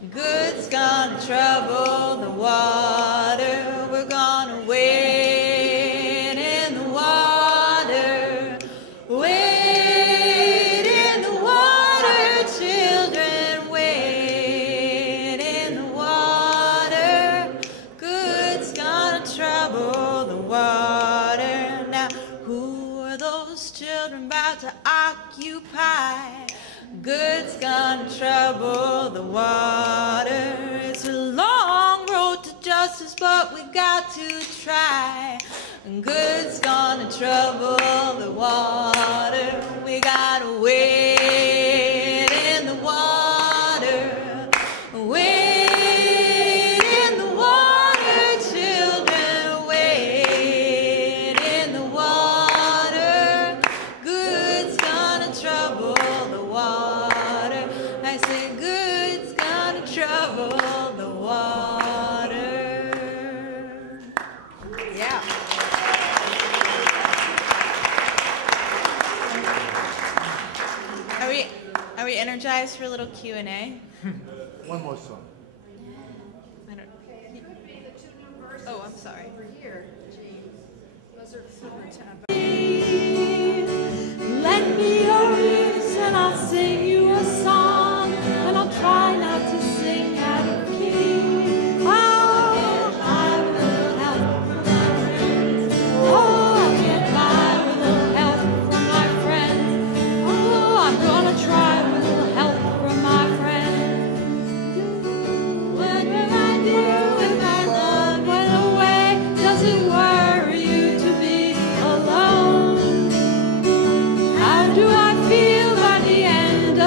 Good's gonna trouble the water. We're gonna wade in the water. Wade in the water, children, wade in the water. Good's gonna trouble the water. Now, who are those children about to occupy? Good's gonna trouble the water. It's a long road to justice, but we got to try. Good's gonna trouble the water. We gotta wade in the water. Wade in the water, children, wade in the water. Good's gonna trouble the water. I say good's gonna trouble the water. Yeah. Are we energized for a little Q&A? One more song. I don't. Okay, it could be the 2 new verses. Oh, I'm sorry. Over here, Jean. Those are for the tab. Lend me your ears and I'll sing you a song, and I'll try not to sing out of key. Oh, I with a little help from my friends. Oh, I'll get by with a little help from my friends. Oh, I'm gonna try with a little help from my friends. What will I do if my love went away? Does it worry you to be alone? How do I feel by the end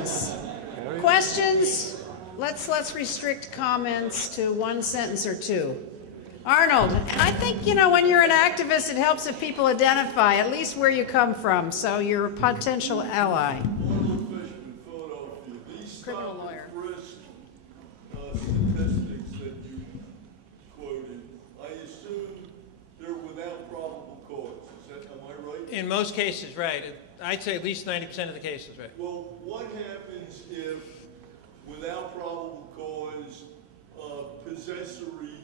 questions? Questions? Let's restrict comments to one sentence or two. Arnold, I think, when you're an activist, it helps if people identify at least where you come from, so you're a potential ally. Criminal lawyer. Statistics that you quoted, I assume they're without probable cause. Am I right? In most cases, right. I'd say at least 90% of the cases, right. Well, what happens if, without probable cause, possessory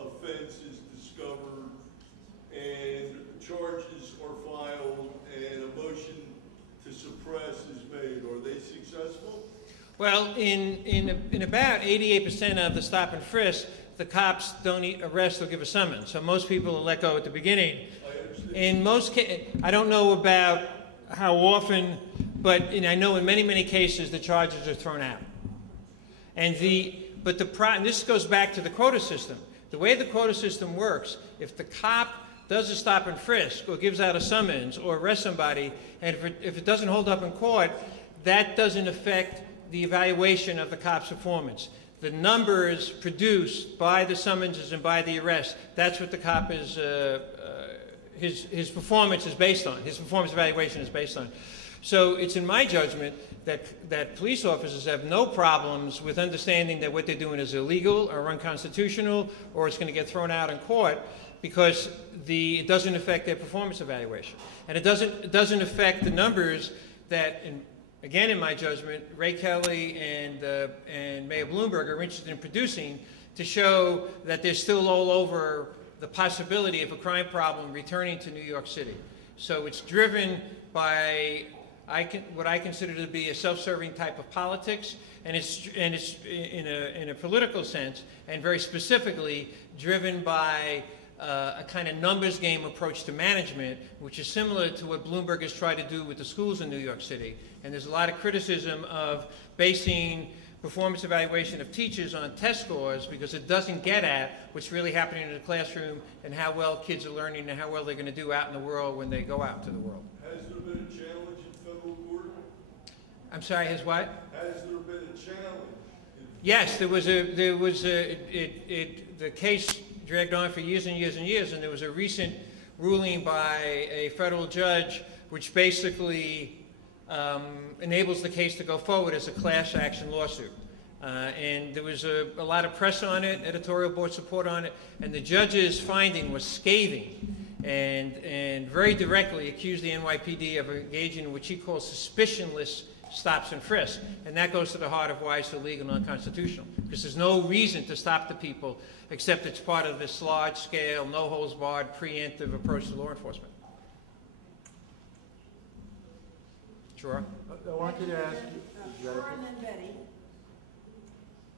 offense is discovered and charges are filed and a motion to suppress is made? Are they successful? Well, in about 88% of the stop and frisk, the cops don't arrest or give a summons. So most people are let go at the beginning. In most cases, I don't know about how often, but I know in many, many cases the charges are thrown out. And this goes back to the quota system. The way the quota system works, if the cop does a stop and frisk or gives out a summons or arrests somebody, and if it doesn't hold up in court, that doesn't affect the evaluation of the cop's performance. The numbers produced by the summonses and by the arrest, that's what the cop is, his performance is based on. His performance evaluation is based on. So it's in my judgment that police officers have no problems with understanding that what they're doing is illegal or unconstitutional or it's going to get thrown out in court because it doesn't affect their performance evaluation. And it doesn't affect the numbers that, again, in my judgment, Ray Kelly and Mayor Bloomberg are interested in producing to show that there's still all over the possibility of a crime problem returning to New York City. So it's driven by what I consider to be a self-serving type of politics, and it's in a political sense, and very specifically driven by a kind of numbers game approach to management, which is similar to what Bloomberg has tried to do with the schools in New York City. And there's a lot of criticism of basing performance evaluation of teachers on test scores because it doesn't get at what's really happening in the classroom and how well kids are learning and how well they're going to do out in the world when they go out into the world. Has there been a challenge in federal court? I'm sorry, has what? Has there been a challenge? Yes, the case dragged on for years and years and years, and there was a recent ruling by a federal judge which basically enables the case to go forward as a class action lawsuit. And there was a lot of press on it, editorial board support on it, and the judge's finding was scathing and very directly accused the NYPD of engaging in what she calls suspicionless stops and frisks. And that goes to the heart of why it's illegal and unconstitutional. Because there's no reason to stop the people except it's part of this large-scale, no-holds-barred, preemptive approach to law enforcement. Sure. I wanted to ask you, Sure, and then Betty.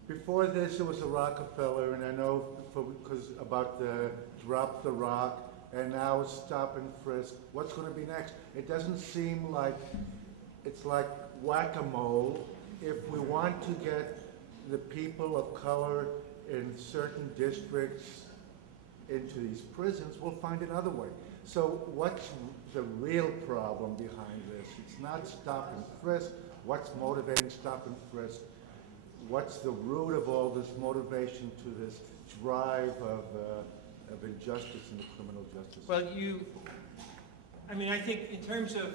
before this, it was a Rockefeller, and I know because about the drop the rock, and now it's stop and frisk. What's going to be next? It doesn't seem like it's like whack-a-mole. If we want to get the people of color in certain districts into these prisons, we'll find another way. So what's the real problem behind this? It's not stop and frisk. What's motivating stop and frisk? What's the root of all this motivation to this drive of injustice in the criminal justice system? Well, I think in terms of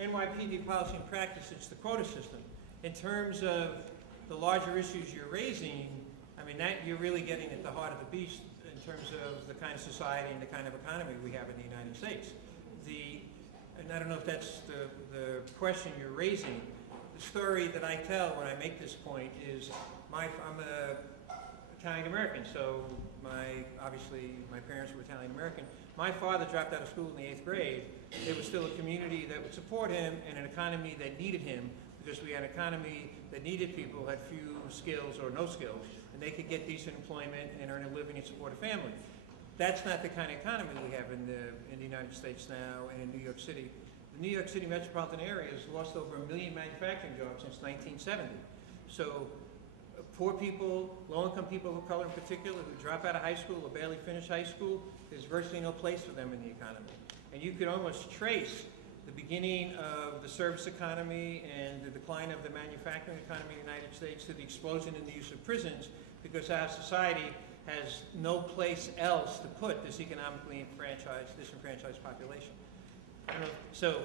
NYPD policy and practice, it's the quota system. In terms of the larger issues you're raising, that you're really getting at the heart of the beast in terms of the kind of society and the kind of economy we have in the United States. And I don't know if that's the question you're raising. The story that I tell when I make this point is I'm Italian American, so obviously my parents were Italian American. My father dropped out of school in the 8th grade. There was still a community that would support him and an economy that needed him because we had an economy that needed people who had few skills or no skills, and they could get decent employment and earn a living and support a family. That's not the kind of economy we have in the United States now and in New York City. The New York City metropolitan area has lost over 1 million manufacturing jobs since 1970. So poor people, low-income people of color in particular, who drop out of high school or barely finish high school, there's virtually no place for them in the economy. And you could almost trace the beginning of the service economy and the decline of the manufacturing economy in the United States to the explosion in the use of prisons, because our society has no place else to put this economically disenfranchised population. So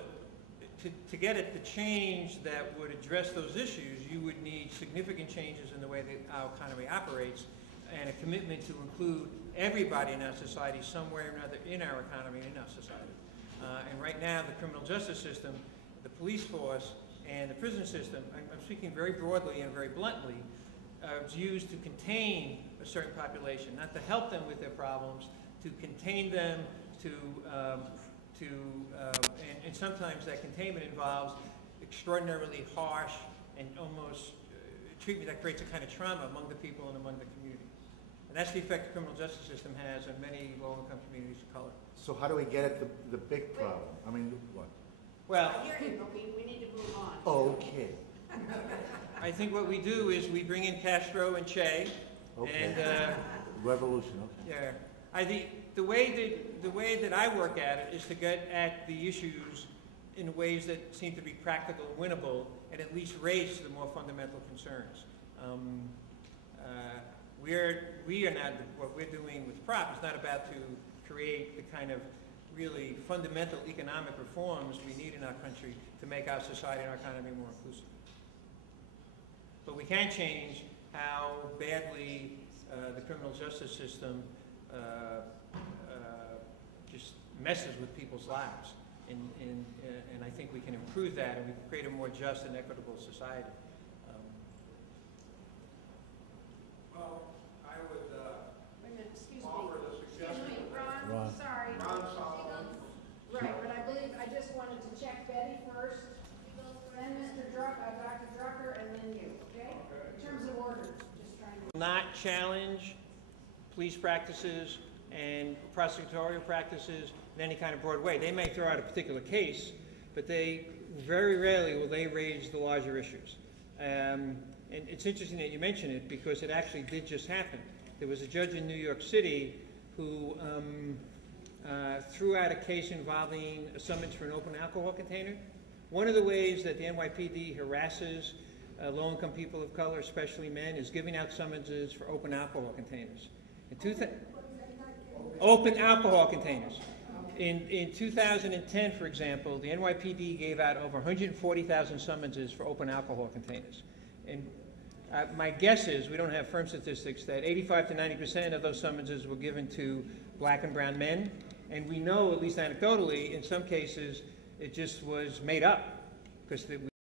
to get it to change that would address those issues, you would need significant changes in the way that our economy operates and a commitment to include everybody in our society somewhere or another in our economy and in our society. And right now, the criminal justice system, the police force, and the prison system, I'm speaking very broadly and very bluntly, is used to contain a certain population, not to help them with their problems, to contain them, and sometimes that containment involves extraordinarily harsh and almost treatment that creates a kind of trauma among the people and among the community. And that's the effect the criminal justice system has on many low-income communities of color. So how do we get at the big problem? I mean, what? Well, I hear you, but we need to move on. Okay. I think what we do is we bring in Castro and Che, Okay. and Revolution, okay. yeah, I think the way that I work at it is to get at the issues in ways that seem to be practical and winnable, and at least raise the more fundamental concerns. We are not, what we're doing with P.R.O.P is not about to create the kind of really fundamental economic reforms we need in our country to make our society and our economy more inclusive. But we can change how badly the criminal justice system just messes with people's lives. And I think we can improve that, and we can create a more just and equitable society. Well, I would Wait a minute, excuse offer the suggestion. me, Ron, Ron. sorry. Ron Solomon. Right, but I believe, I just wanted to check Betty first, then Mr. Dr. Drucker, and then you, okay? In terms of order, just trying to. Not challenge police practices and prosecutorial practices in any kind of broad way. They may throw out a particular case, but they very rarely will they raise the larger issues. And it's interesting that you mention it, because it actually did just happen. There was a judge in New York City who threw out a case involving a summons for an open alcohol container. One of the ways that the NYPD harasses low-income people of color, especially men, is giving out summonses for open alcohol containers. Open alcohol containers. In 2010, for example, the NYPD gave out over 140,000 summonses for open alcohol containers. And my guess is, we don't have firm statistics, that 85 to 90% of those summonses were given to black and brown men. And we know, at least anecdotally, in some cases, it just was made up, because